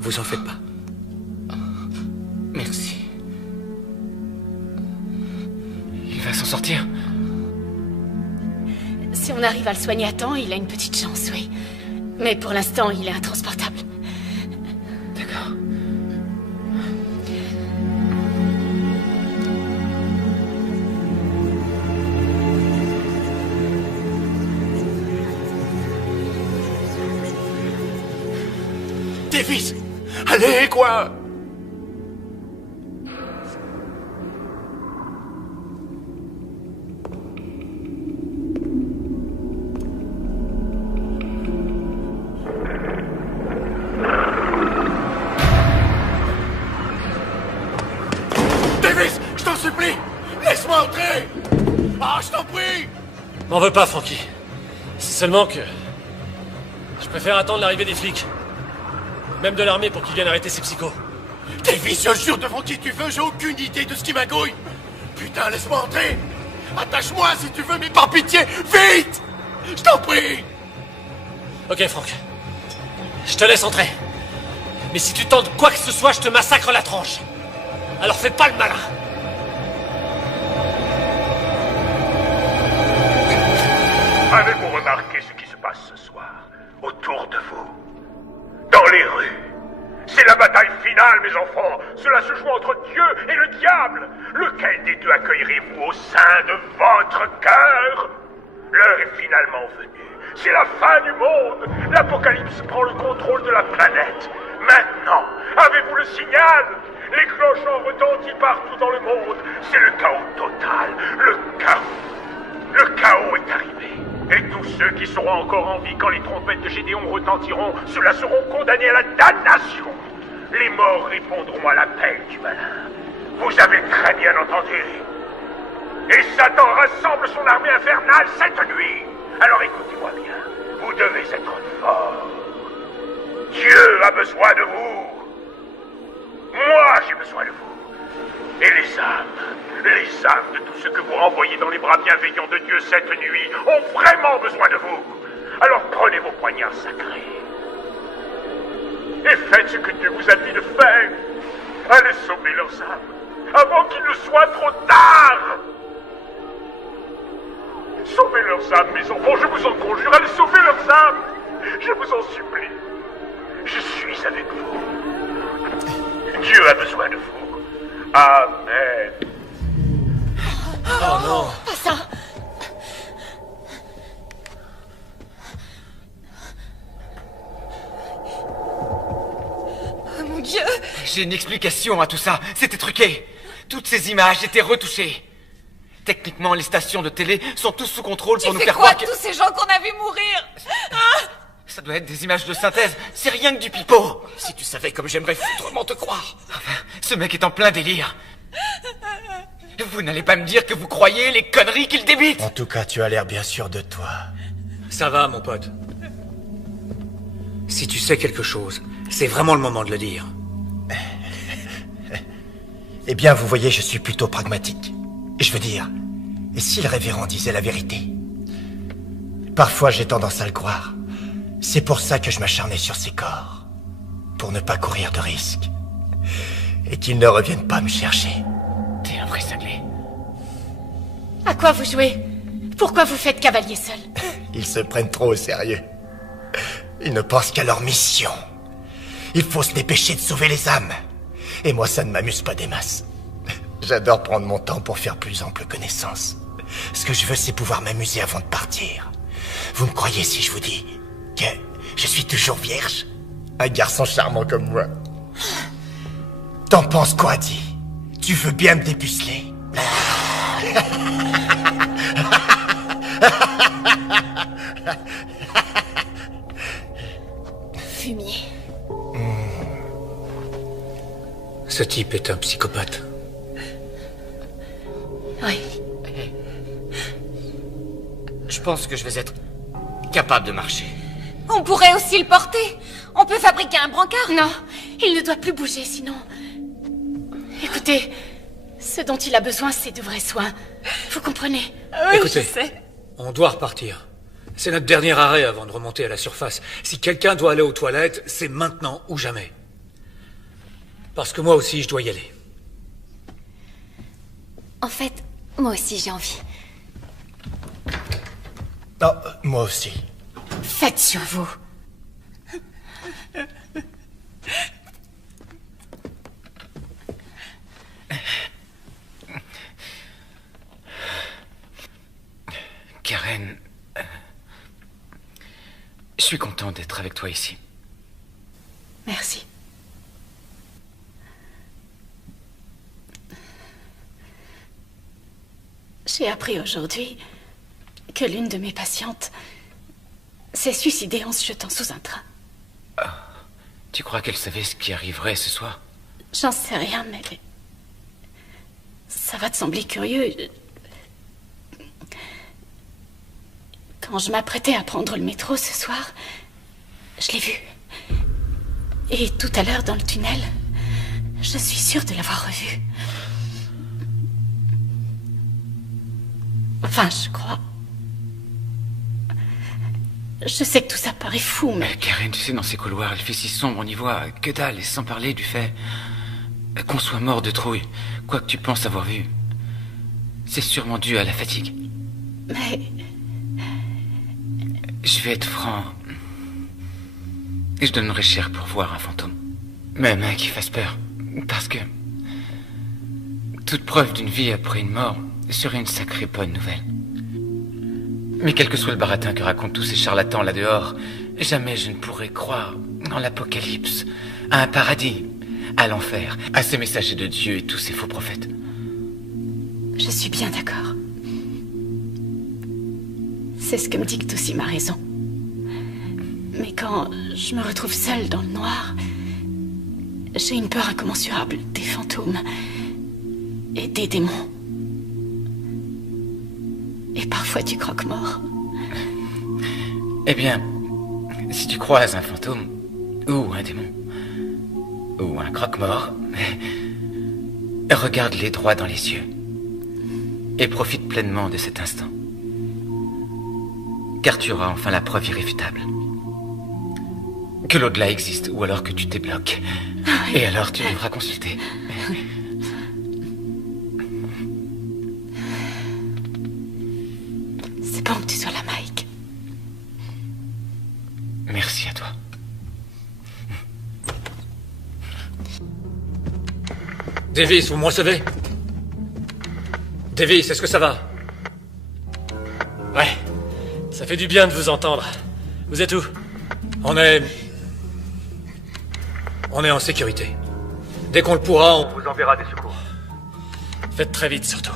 Vous en faites pas. Merci. Il va s'en sortir. Si on arrive à le soigner à temps, il a une petite chance, oui. Mais pour l'instant, il est intransportable. D'accord. Davis! Allez, quoi! Davis! Je t'en supplie! Laisse-moi entrer! Ah, je t'en prie! M'en veux pas, Frankie. C'est seulement que... je préfère attendre l'arrivée des flics. Même de l'armée pour qu'ils viennent arrêter ces psychos. Davis, je jure devant qui tu veux, j'ai aucune idée de ce qui m'agouille. Putain, laisse-moi entrer. Attache-moi si tu veux, mais par pitié, vite! Je t'en prie! Ok, Franck. Je te laisse entrer. Mais si tu tentes quoi que ce soit, je te massacre la tronche. Alors fais pas le malin. Avez-vous remarqué ce qui se passe ce soir autour de vous? Dans les rues. C'est la bataille bataille finale, mes enfants. Cela se joue entre Dieu et le diable. Lequel des deux accueillerez-vous au sein de votre cœur? L'heure est finalement venue. C'est la fin du monde. L'Apocalypse prend le contrôle de la planète. Maintenant, avez-vous le signal? Les cloches ont retenti partout dans le monde. C'est le chaos total. Le chaos. Le chaos est arrivé. Et tous ceux qui seront encore en vie quand les trompettes de Gédéon retentiront, ceux-là seront condamnés à la damnation. Les morts répondront à l'appel du malin. Vous avez très bien entendu. Et Satan rassemble son armée infernale cette nuit. Alors écoutez-moi bien. Vous devez être forts. Dieu a besoin de vous. Moi, j'ai besoin de vous. Et les âmes de tous ceux que vous renvoyez dans les bras bienveillants de Dieu cette nuit ont vraiment besoin de vous. Alors prenez vos poignards sacrés et faites ce que Dieu vous a dit de faire. Allez sauver leurs âmes avant qu'il ne soit trop tard. Sauvez leurs âmes, mes enfants, je vous en conjure. Allez sauver leurs âmes. Je vous en supplie. Je suis avec vous. Dieu a besoin de vous. Amen. Oh non. Pas ça. Oh mon Dieu. J'ai une explication à tout ça. C'était truqué. Toutes ces images étaient retouchées. Techniquement, les stations de télé sont tous sous contrôle pour nous faire croire que... tous ces gens qu'on a vus mourir? Ça doit être des images de synthèse. C'est rien que du pipeau. Si tu savais comme j'aimerais foutrement te croire. Enfin, ce mec est en plein délire. Vous n'allez pas me dire que vous croyez les conneries qu'il débite? En tout cas, tu as l'air bien sûr de toi. Ça va, mon pote. Si tu sais quelque chose, c'est vraiment le moment de le dire. Eh bien, vous voyez, je suis plutôt pragmatique. Je veux dire, et si le révérend disait la vérité? Parfois, j'ai tendance à le croire. C'est pour ça que je m'acharnais sur ces corps. Pour ne pas courir de risques. Et qu'ils ne reviennent pas me chercher. T'es un vrai cinglé. À quoi vous jouez? Pourquoi vous faites cavalier seul? Ils se prennent trop au sérieux. Ils ne pensent qu'à leur mission. Il faut se dépêcher de sauver les âmes. Et moi, ça ne m'amuse pas des masses. J'adore prendre mon temps pour faire plus ample connaissance. Ce que je veux, c'est pouvoir m'amuser avant de partir. Vous me croyez si je vous dis que je suis toujours vierge? Un garçon charmant comme moi. T'en penses quoi, Di? Tu veux bien me dépuceler? Fumier. Ce type est un psychopathe. Oui. Je pense que je vais être capable de marcher. On pourrait aussi le porter. On peut fabriquer un brancard. Non, il ne doit plus bouger, sinon... Écoutez, ce dont il a besoin, c'est de vrais soins. Vous comprenez? Oui, Écoutez, je sais. on doit repartir. C'est notre dernier arrêt avant de remonter à la surface. Si quelqu'un doit aller aux toilettes, c'est maintenant ou jamais. Parce que moi aussi, je dois y aller. En fait, moi aussi j'ai envie. Oh, moi aussi. Faites sur vous. Karen, je suis content d'être avec toi ici. Merci. J'ai appris aujourd'hui que l'une de mes patientes s'est suicidée en se jetant sous un train. Tu crois qu'elle savait ce qui arriverait ce soir? J'en sais rien, mais... ça va te sembler curieux. Quand je m'apprêtais à prendre le métro ce soir, je l'ai vue. Et tout à l'heure, dans le tunnel, je suis sûre de l'avoir revue. Enfin, je crois. Je sais que tout ça paraît fou, mais... Karen, tu sais, dans ces couloirs, il fait si sombre, on y voit que dalle, et sans parler du fait qu'on soit mort de trouille. Quoi que tu penses avoir vu, c'est sûrement dû à la fatigue. Mais... Je vais être franc. Et je donnerais cher pour voir un fantôme. Même qui fasse peur. Parce que... toute preuve d'une vie après une mort serait une sacrée bonne nouvelle. Mais quel que soit le baratin que racontent tous ces charlatans là dehors, jamais je ne pourrais croire en l'apocalypse, à un paradis, à l'enfer, à ces messagers de Dieu et tous ces faux prophètes. Je suis bien d'accord. C'est ce que me dicte aussi ma raison. Mais quand je me retrouve seule dans le noir, j'ai une peur incommensurable des fantômes et des démons. Et parfois du croque-mort. Eh bien, si tu croises un fantôme, ou un démon, ou un croque-mort, regarde-les droit dans les yeux. Et profite pleinement de cet instant. Car tu auras enfin la preuve irréfutable. Que l'au-delà existe, ou alors que tu débloques. Et alors tu devras consulter. C'est bon que tu sois là, Mike. Merci à toi. Davis, vous me recevez? Davis, est-ce que ça va? Ouais, ça fait du bien de vous entendre. Vous êtes où? On est en sécurité. Dès qu'on le pourra, on vous enverra des secours. Faites très vite, surtout.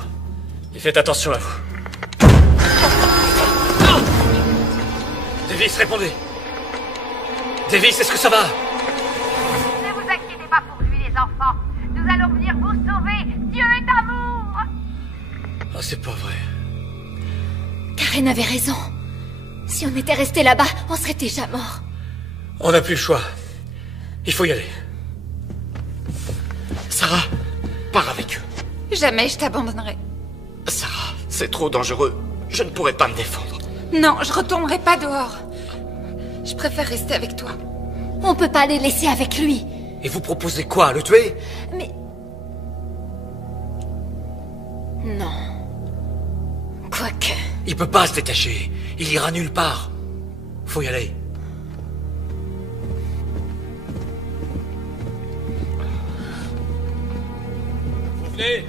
Et faites attention à vous. Non! Davis, répondez. Davis, est-ce que ça va? Ne vous inquiétez pas pour lui, les enfants. Nous allons venir vous sauver. Dieu est amour. Ah, c'est pas vrai. Karen avait raison. Si on était resté là-bas, on serait déjà morts. On n'a plus le choix. Il faut y aller. Sarah, pars avec eux. Jamais je t'abandonnerai. Sarah, c'est trop dangereux. Je ne pourrais pas me défendre. Non, je retournerai pas dehors. Je préfère rester avec toi. On peut pas les laisser avec lui. Et vous proposez quoi, le tuer? Mais... non. Quoique... Il peut pas se détacher. Il ira nulle part. Faut y aller. Vous venez?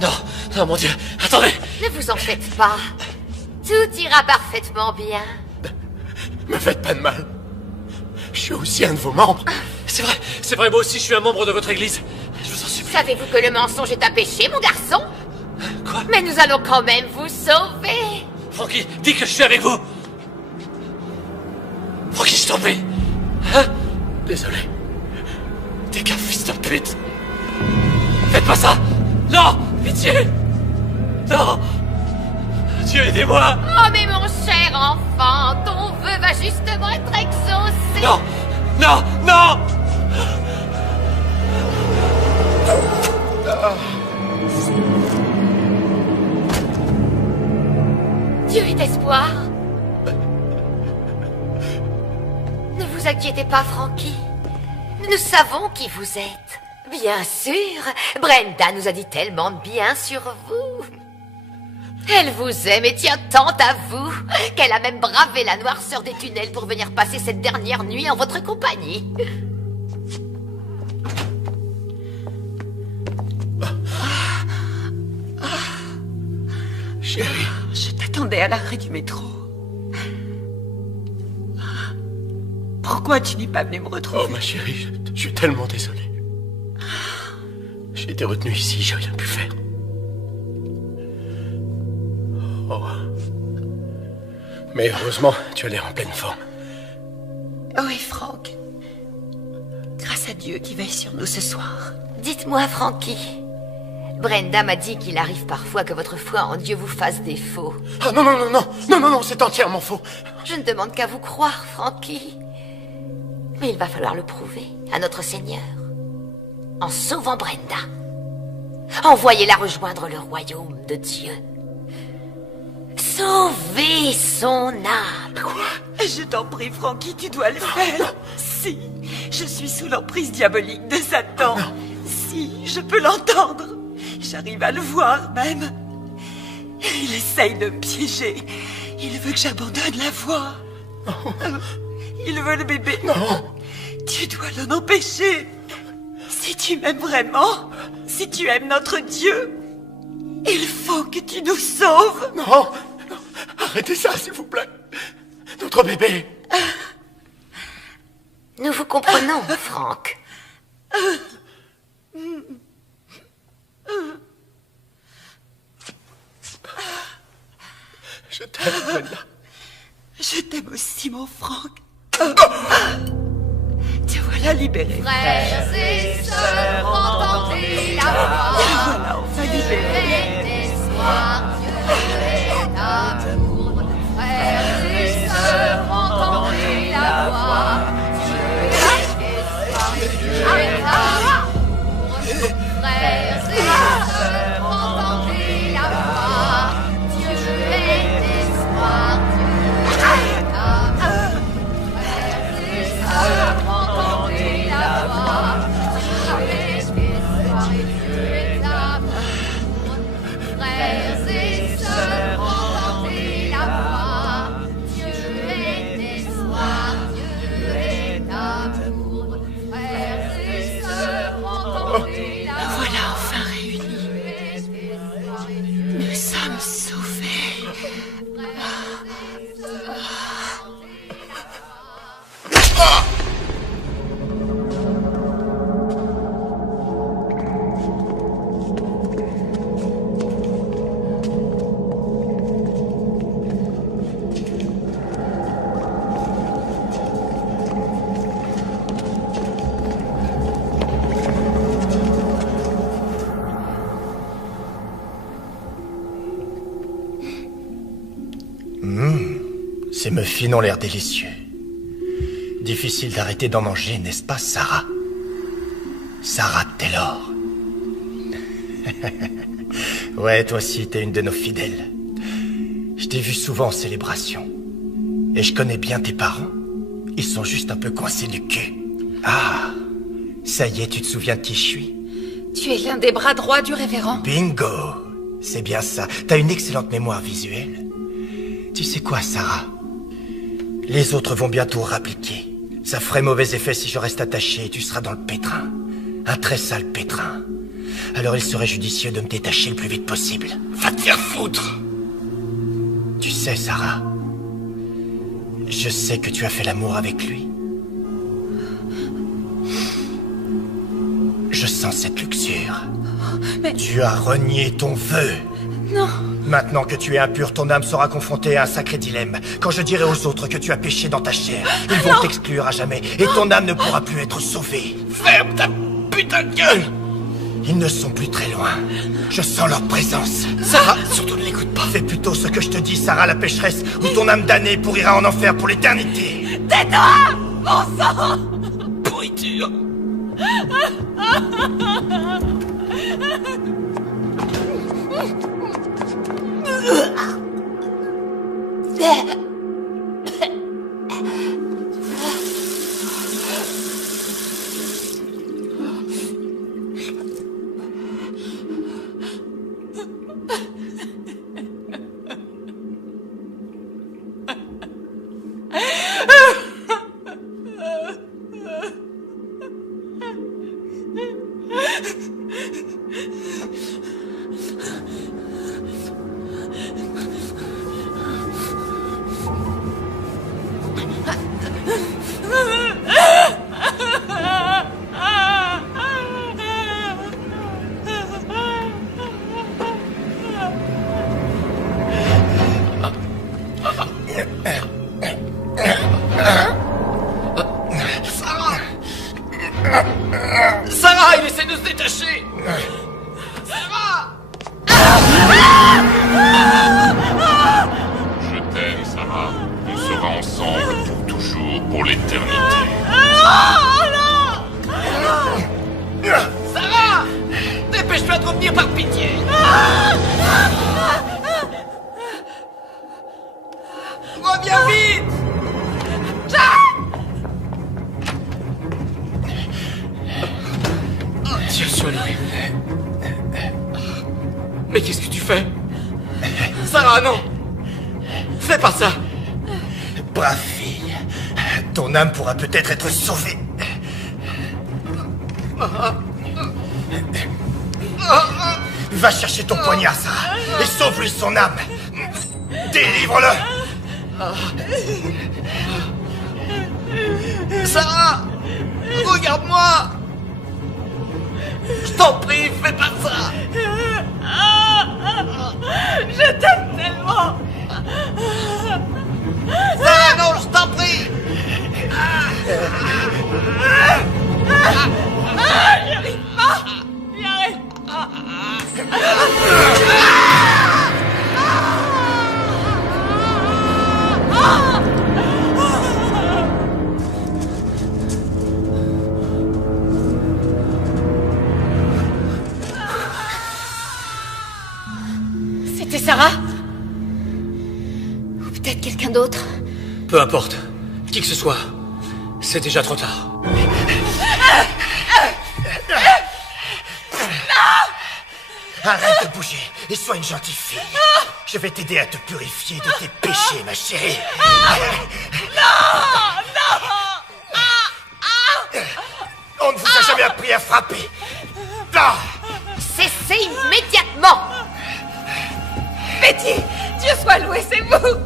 Non, non, mon Dieu, attendez! Ne vous en faites pas. Tout ira parfaitement bien. Me faites pas de mal. Je suis aussi un de vos membres. C'est vrai, moi aussi je suis un membre de votre église. Je vous en supplie. Savez-vous que le mensonge est un péché, mon garçon? Quoi? Mais nous allons quand même vous sauver. Frankie, dis que je suis avec vous. Frankie, je t'en prie. Hein? Désolé. T'es qu'un fils de pute. Faites pas ça. Non, pitié. Non. Dieu, aidez-moi. Oh, mais mon cher enfant, ton vœu va justement être exaucé. Non, non, non. Dieu est espoir. Ne vous inquiétez pas, Frankie. Nous savons qui vous êtes. Bien sûr, Brenda nous a dit tellement de bien sur vous. Elle vous aime et tient tant à vous qu'elle a même bravé la noirceur des tunnels pour venir passer cette dernière nuit en votre compagnie. Chérie. Je t'attendais à l'arrêt du métro. Pourquoi tu n'es pas venu me retrouver? Oh, ma chérie, je suis tellement désolé. J'ai été retenu ici, j'ai rien pu faire. Oh. Mais heureusement, tu as l'air en pleine forme. Oui, Franck. Grâce à Dieu qui veille sur nous ce soir. Dites-moi, Frankie. Brenda m'a dit qu'il arrive parfois que votre foi en Dieu vous fasse défaut. Ah non, non, non, non, non, non, non, c'est entièrement faux. Je ne demande qu'à vous croire, Frankie. Mais il va falloir le prouver à notre Seigneur. En sauvant Brenda. Envoyez-la rejoindre le royaume de Dieu. Sauvez son âme. Quoi? Je t'en prie, Frankie, tu dois le faire. Si, je suis sous l'emprise diabolique de Satan. Si, je peux l'entendre. J'arrive à le voir même. Il essaye de me piéger. Il veut que j'abandonne la voie. Il veut le bébé. Non. Tu dois l'en empêcher. Si tu m'aimes vraiment, si tu aimes notre Dieu, il faut que tu nous sauves. Non. Arrêtez ça, s'il vous plaît. Notre bébé. Nous vous comprenons, Franck. Je t'aime, Brenda. Je t'aime aussi, mon Franck. Te voilà libéré. Frères et sœurs, entendez la voix. Te voilà enfin libéré. D'espoir, Dieu est amour. Frères et sœurs, entendez la voix. Dieu est espoir, Dieu est amour. Frères et sœurs, entendez la voix. Dieu est espoir, Dieu est amour. Frères et sœurs, entendez la voix. Dieu est espoir et Dieu est amour. Frères et sœurs, entendez la voix. Dieu est espoir, Dieu est amour. Frères et sœurs, entendez la voix. Nous voilà enfin réunis. Nous sommes sauvés. Ces muffins ont l'air délicieux. Difficile d'arrêter d'en manger, n'est-ce pas, Sarah? Sarah Taylor. Ouais, toi aussi, t'es une de nos fidèles. Je t'ai vu souvent en célébration. Et je connais bien tes parents. Ils sont juste un peu coincés du cul. Ah, ça y est, tu te souviens de qui je suis? Tu es l'un des bras droits du révérend. Bingo! C'est bien ça. T'as une excellente mémoire visuelle. Tu sais quoi, Sarah? Les autres vont bientôt rappliquer. Ça ferait mauvais effet si je reste attaché et tu seras dans le pétrin. Un très sale pétrin. Alors il serait judicieux de me détacher le plus vite possible. Va te faire foutre! Tu sais, Sarah, je sais que tu as fait l'amour avec lui. Je sens cette luxure. Mais... Tu as renié ton vœu. Non. Maintenant que tu es impur, ton âme sera confrontée à un sacré dilemme. Quand je dirai aux autres que tu as péché dans ta chair, ils vont t'exclure à jamais et ton âme ne pourra plus être sauvée. Ferme ta putain de gueule! Ils ne sont plus très loin. Je sens leur présence. Sarah, surtout ne l'écoute pas. Fais plutôt ce que je te dis, Sarah la pécheresse, ou ton âme damnée pourrira en enfer pour l'éternité. Tais-toi, mon sang! Pourriture! Sarah, il essaie de se détacher. Sarah! Je t'aime, Sarah. On sera ensemble pour toujours, pour l'éternité. Sarah! Dépêche-toi de revenir par pitié. Reviens vite! Dieu soit loué. Mais qu'est-ce que tu fais? Sarah! Fais pas ça. Brave fille. Ton âme pourra peut-être être sauvée. Va chercher ton poignard, Sarah, et sauve-lui son âme. Délivre-le. Sarah, regarde-moi. Je t'en prie, fais pas ça. Je t'aime tellement. Sarah, non, je t'en prie. J'y arrive pas. J'y arrive pas. C'était Sarah? Ou peut-être quelqu'un d'autre? Peu importe. Qui que ce soit. C'est déjà trop tard. Arrête de bouger et sois une gentille fille. Je vais t'aider à te purifier de tes péchés, ma chérie. On ne vous a jamais appris à frapper. Cessez immédiatement. Betty, Dieu soit loué, c'est vous.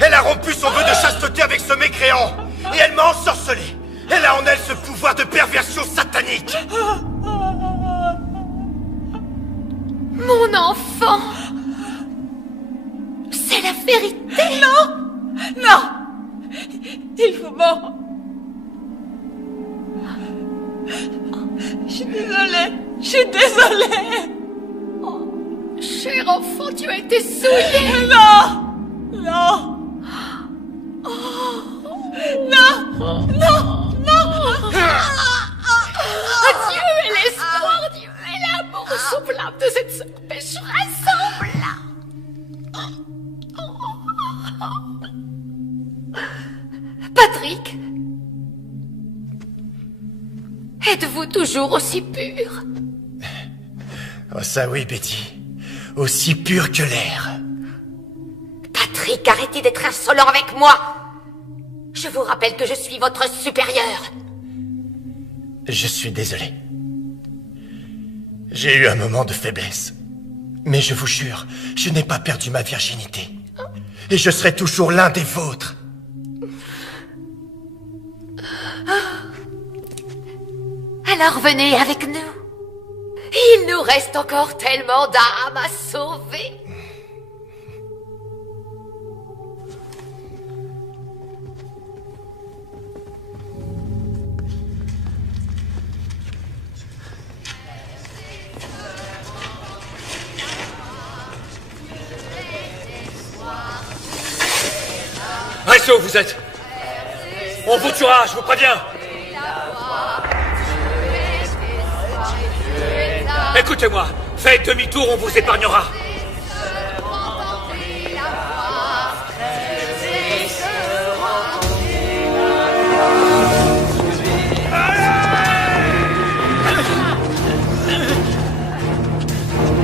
Elle a rompu son vœu de chasteté avec ce mécréant. Et elle m'a ensorcelé. Elle a en elle ce pouvoir de perversion satanique. Mon enfant. C'est la vérité. Non. Non. Il faut mort. Je suis désolée. Je suis désolée. Cher enfant, tu as été souillé. Non. Non. Non. Non. Non. Dieu est l'espoir, Dieu est l'amour soufflable de cette sœur pécheresse. Patrick, êtes-vous toujours aussi pur? Oh ça oui, Betty. Aussi pur que l'air. Patrick, arrêtez d'être insolent avec moi. Je vous rappelle que je suis votre supérieur. Je suis désolé. J'ai eu un moment de faiblesse. Mais je vous jure, je n'ai pas perdu ma virginité. Et je serai toujours l'un des vôtres. Alors venez avec nous. Il nous reste encore tellement d'âmes à sauver. Restez où vous êtes. On vous tuera, je vous préviens. Écoutez-moi, faites demi-tour, on vous épargnera.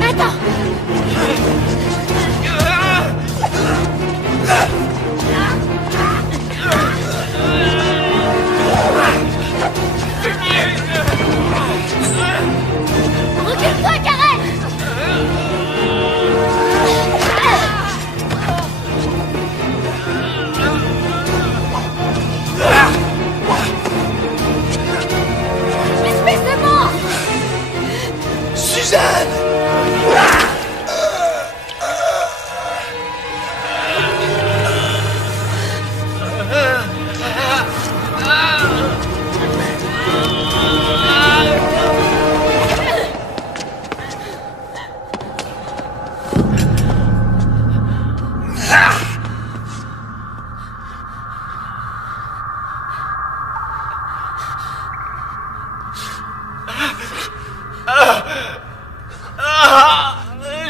Attends. Recule-toi, Karen! Espèce de mort! Suzanne!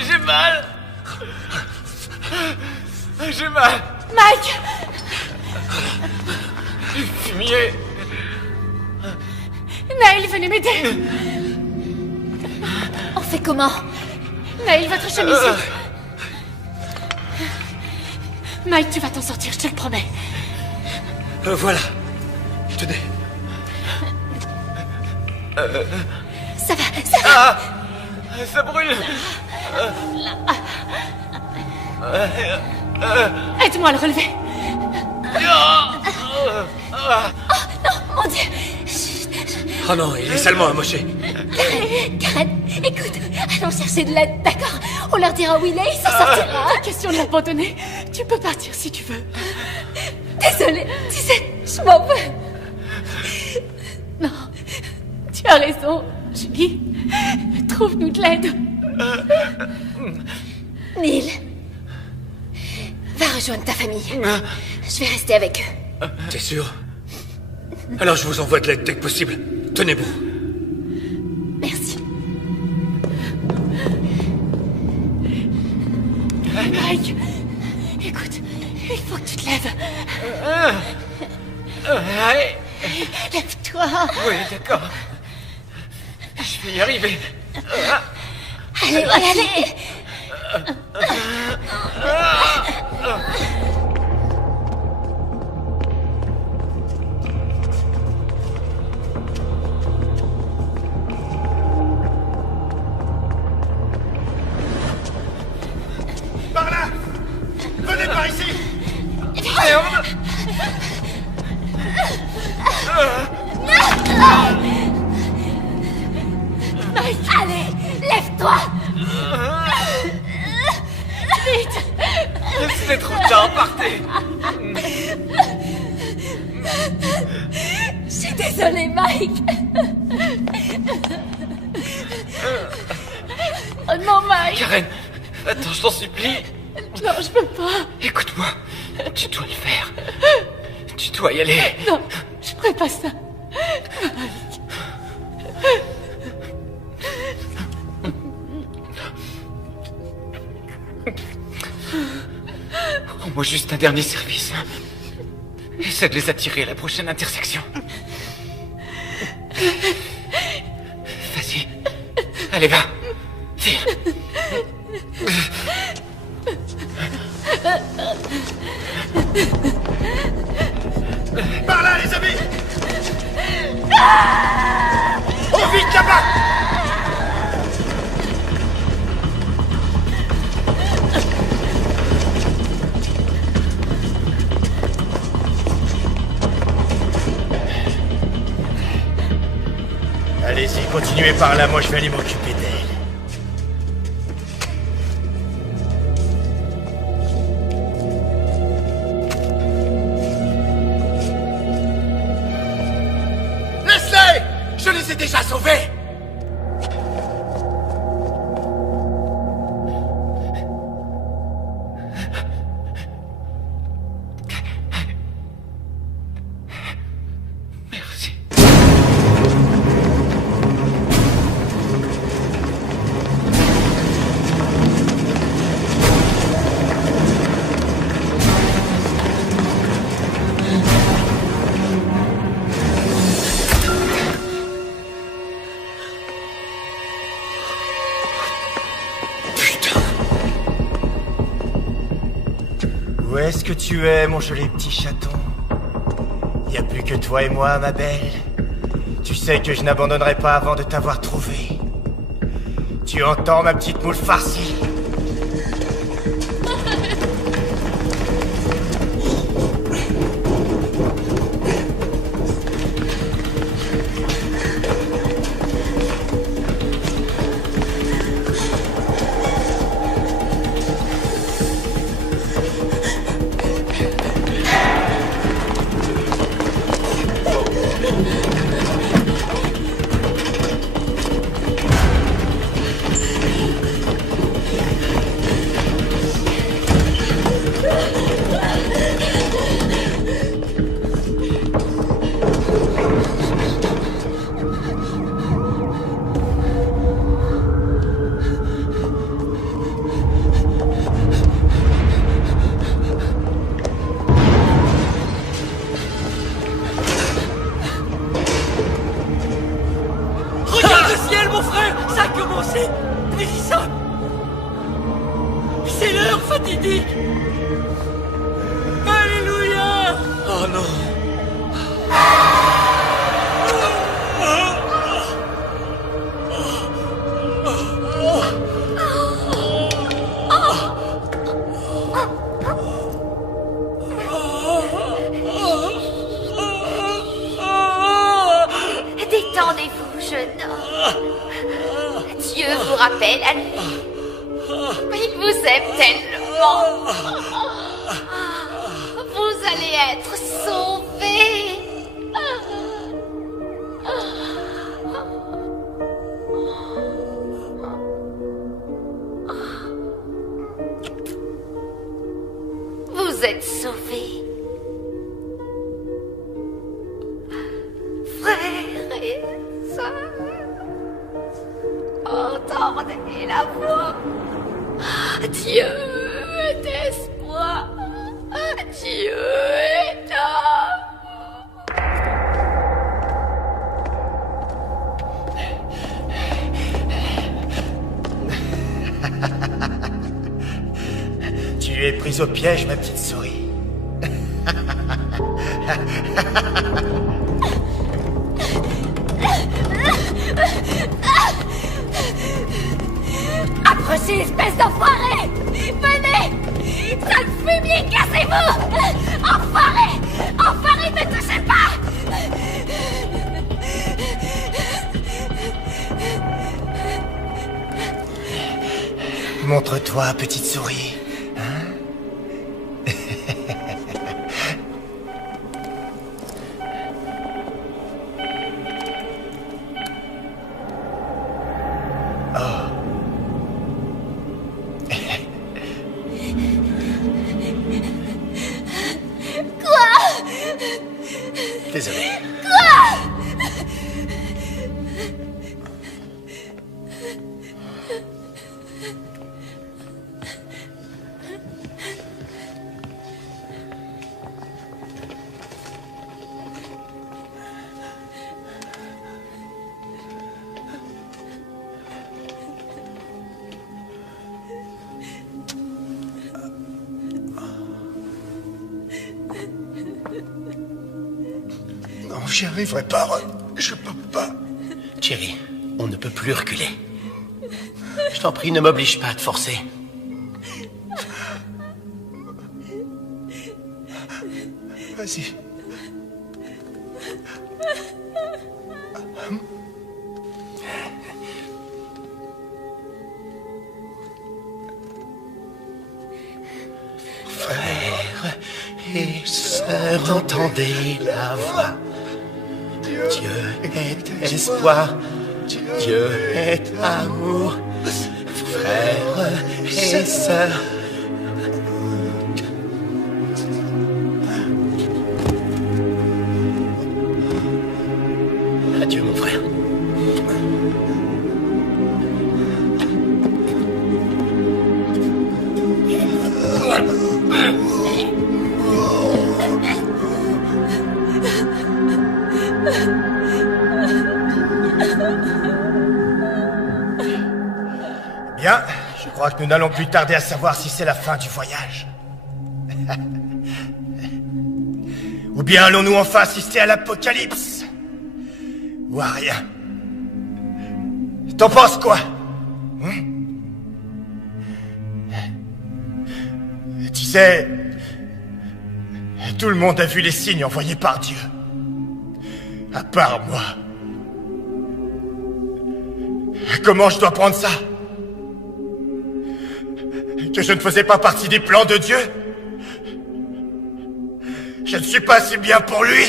J'ai mal. J'ai mal. Mike! Du fumier. Naël, venez m'aider. On fait comment? Naël, votre chemise. Mike, tu vas t'en sortir, je te le promets. Voilà. Tenez. Ça va, ça va. Ah, ça brûle. Aide-moi à le relever. Oh non, mon Dieu. Oh non, il est salement amoché. Karen, écoute, allons chercher de l'aide, d'accord? On leur dira où il est, il s'en sortira. Pas question de l'abandonner. Tu peux partir si tu veux. Désolée, tu sais, je m'en veux. Non, tu as raison, Julie. Trouve-nous de l'aide. Neil, va rejoindre ta famille. Je vais rester avec eux. T'es sûr? Alors je vous envoie de l'aide dès que possible. Tenez bon. Merci. Mike, écoute, il faut que tu te lèves. Lève-toi. Oui, d'accord. Je vais y arriver. Allez, allez. Par là! Venez par ici! Mike, allez, lève-toi. Vite. C'est trop tard, partez. Je suis désolée, Mike. Oh non, Mike. Karen, attends, je t'en supplie. Non, je peux pas. Écoute-moi, tu dois le faire. Tu dois y aller. Non, je ferai pas ça. Mike. Rends-moi juste un dernier service. Essaie de les attirer à la prochaine intersection. Vas-y. Allez, va. Vite. Par là, les amis! Oh, vite là-bas! Allez-y, continuez par là, moi je vais aller m'occuper d'elle. Laisse-les! Je les ai déjà sauvés! Où est-ce que tu es, mon joli petit chaton? Y a plus que toi et moi, ma belle. Tu sais que je n'abandonnerai pas avant de t'avoir trouvé. Tu entends, ma petite moule farcie? non. Détendez-vous, jeune homme. Dieu vous rappelle à lui. Il vous aime tellement. Vous allez être sauvés. Vous êtes sauvés. Frères et sœurs, entendez la voix. Dieu est espoir. Dieu est Tu es prise au piège, ma petite souris. Approchez, espèce d'enfoiré! Venez! Sale fumier, cassez-vous! Enfoiré! Enfoiré, ne touchez pas! Montre-toi, petite souris. Hein? Désolé. Quoi? Non, j'y arriverai pas, Ron. Je peux pas. Jerry, on ne peut plus reculer. Je t'en prie, ne m'oblige pas à te forcer. Vas-y. Frères et sœurs, entendez la voix. Dieu est espoir, Dieu est amour. Frères et sœurs. Adieu, mon frère. Bien, je crois que nous n'allons plus tarder à savoir si c'est la fin du voyage. Ou bien allons-nous enfin assister à l'apocalypse? Ou à rien? T'en penses quoi? Tu sais, tout le monde a vu les signes envoyés par Dieu. À part moi. Comment je dois prendre ça? Que je ne faisais pas partie des plans de Dieu? Je ne suis pas assez bien pour lui?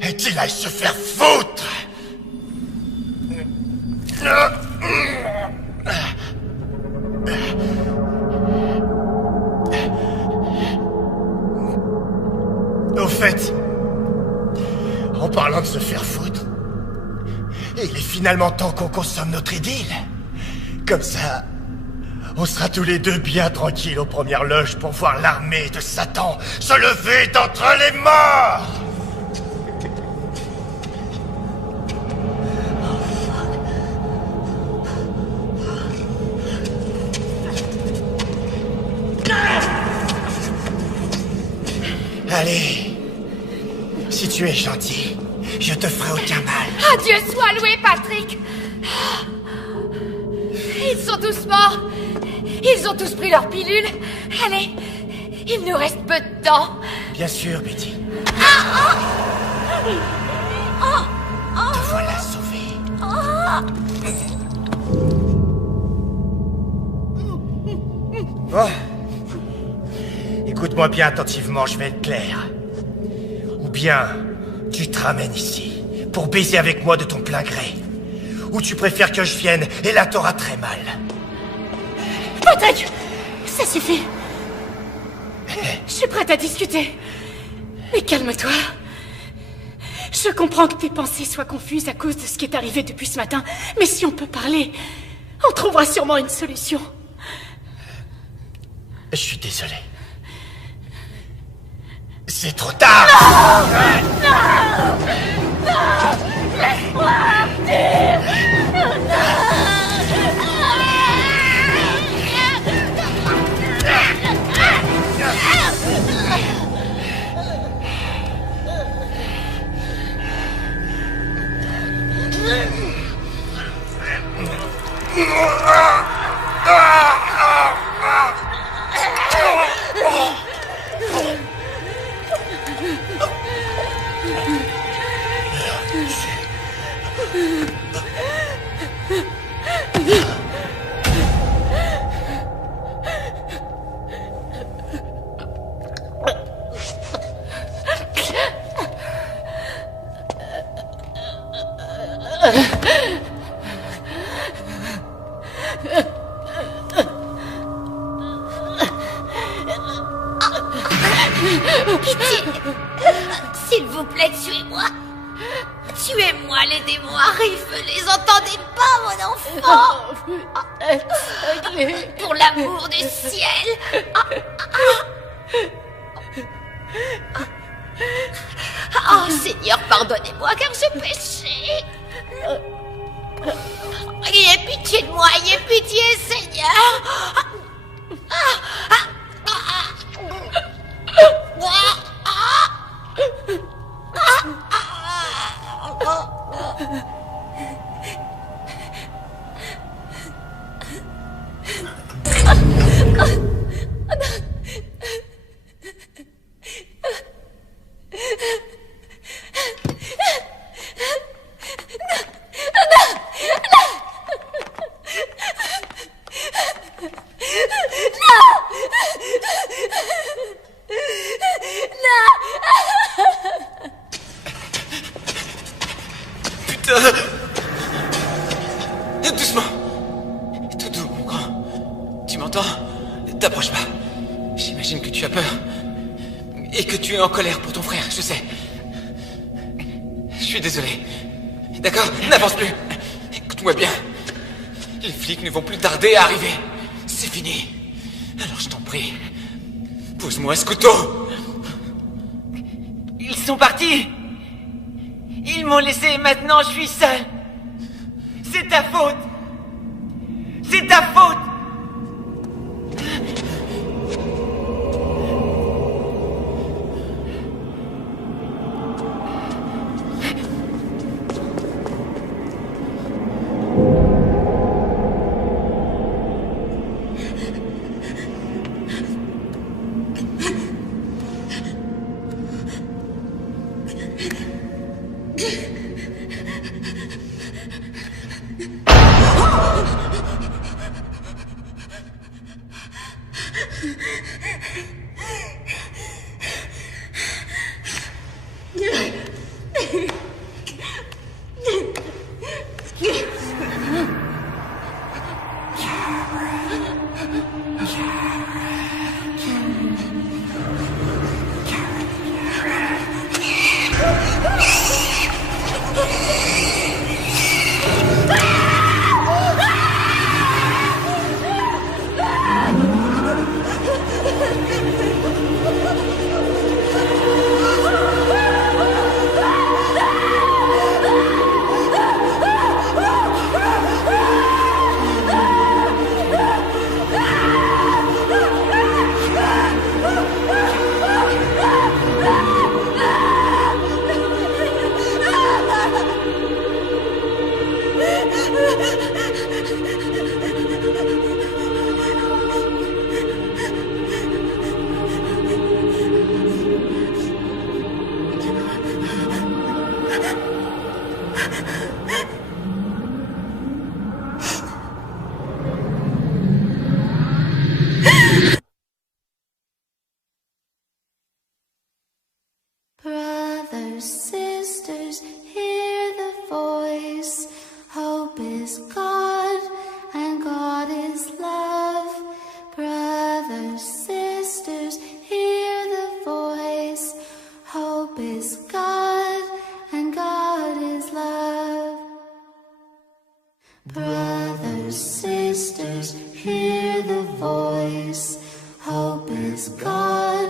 Et qu'il aille se faire foutre! Au fait, en parlant de se faire foutre, il est finalement temps qu'on consomme notre idylle. Comme ça, on sera tous les deux bien tranquilles aux premières loges pour voir l'armée de Satan se lever d'entre les morts. Allez. Si tu es gentil, je te ferai aucun mal. Ah, Dieu soit loué, Patrick! Ils sont tous morts. Ils ont tous pris leur pilule. Allez, il nous reste peu de temps. Bien sûr, Betty. Oh, Te voilà sauvé. Bon. Écoute-moi bien attentivement, je vais être clair. Ou bien, tu te ramènes ici pour baiser avec moi de ton plein gré. Ou tu préfères que je vienne et là t'auras très mal. Patrick, ça suffit. Je suis prête à discuter. Mais calme-toi. Je comprends que tes pensées soient confuses à cause de ce qui est arrivé depuis ce matin. Mais si on peut parler, on trouvera sûrement une solution. Je suis désolé. C'est trop tard. Non, laisse-moi partir. Pitié, s'il vous plaît, tuez-moi. Tuez-moi, les démons arrivent. Les entendez pas, mon enfant? Pour l'amour du ciel. Oh, Seigneur, pardonnez-moi car j'ai péché. Ayez pitié de moi, ayez pitié, Seigneur. Doucement. Tout doux, mon grand. Tu m'entends? T'approches pas. J'imagine que tu as peur. Et que tu es en colère pour ton frère, je sais. Je suis désolé. D'accord? N'avance plus. Écoute-moi bien. Les flics ne vont plus tarder à arriver. C'est fini. Alors je t'en prie. Pose-moi ce couteau. Ils sont partis. Ils m'ont laissé, maintenant je suis seul. C'est ta faute. C'est ta faute. Brothers, sisters, hear the voice. Hope is God, and God is love. Brothers, sisters, hear the voice. Hope is God, and God is love. Brothers, sisters, hear the voice. Hope is God,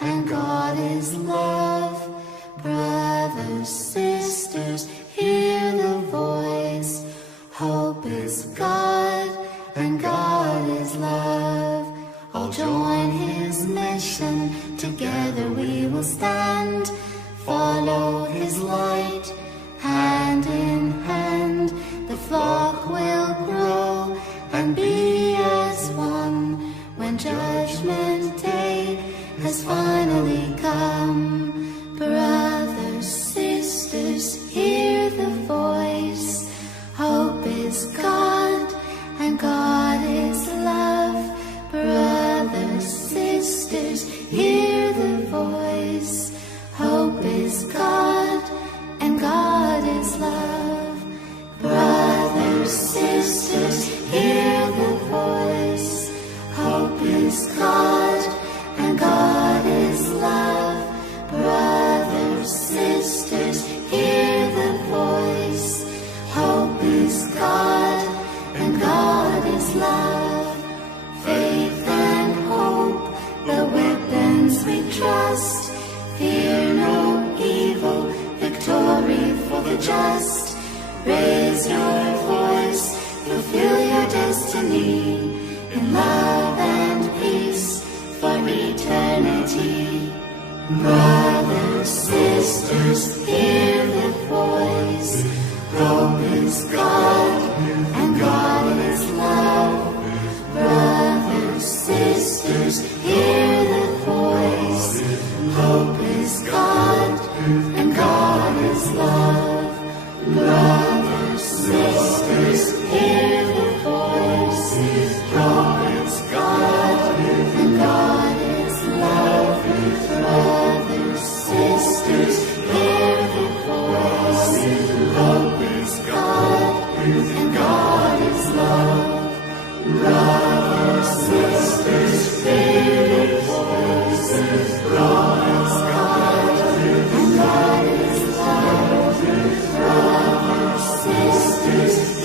and God is love. Brothers, sisters, hear the voice. Hope is God, and God is love. All join His mission, together we will stand. Follow His light, hand in hand. The flock will grow and be as one when Judgment Day has finally come. Brothers, sisters, hear the voice. Hope is God, and God is love. Brothers, sisters, hear the voice. Hope is God, and God is love. Brothers, sisters, hear the voice. Hope is God, and God is love. Brothers, sisters, hear the voice. Hope is God, and God is love. Faith and hope, the weapons we trust. Fear no evil, victory for the just. Raise your voice, fulfill your destiny, in love and peace for eternity. Brothers, sisters, hear the voice. Hope is God, and God is love. Brothers, sisters, hear the voice. Hope is God, and God is love. Brothers, sisters, hear the voice. Hope is God, and God is love. Brothers, sisters, hear the voice. Hope is God, and God is love. Brothers, sisters, hear the voice. Hope is God, and God is love. Brothers, sisters,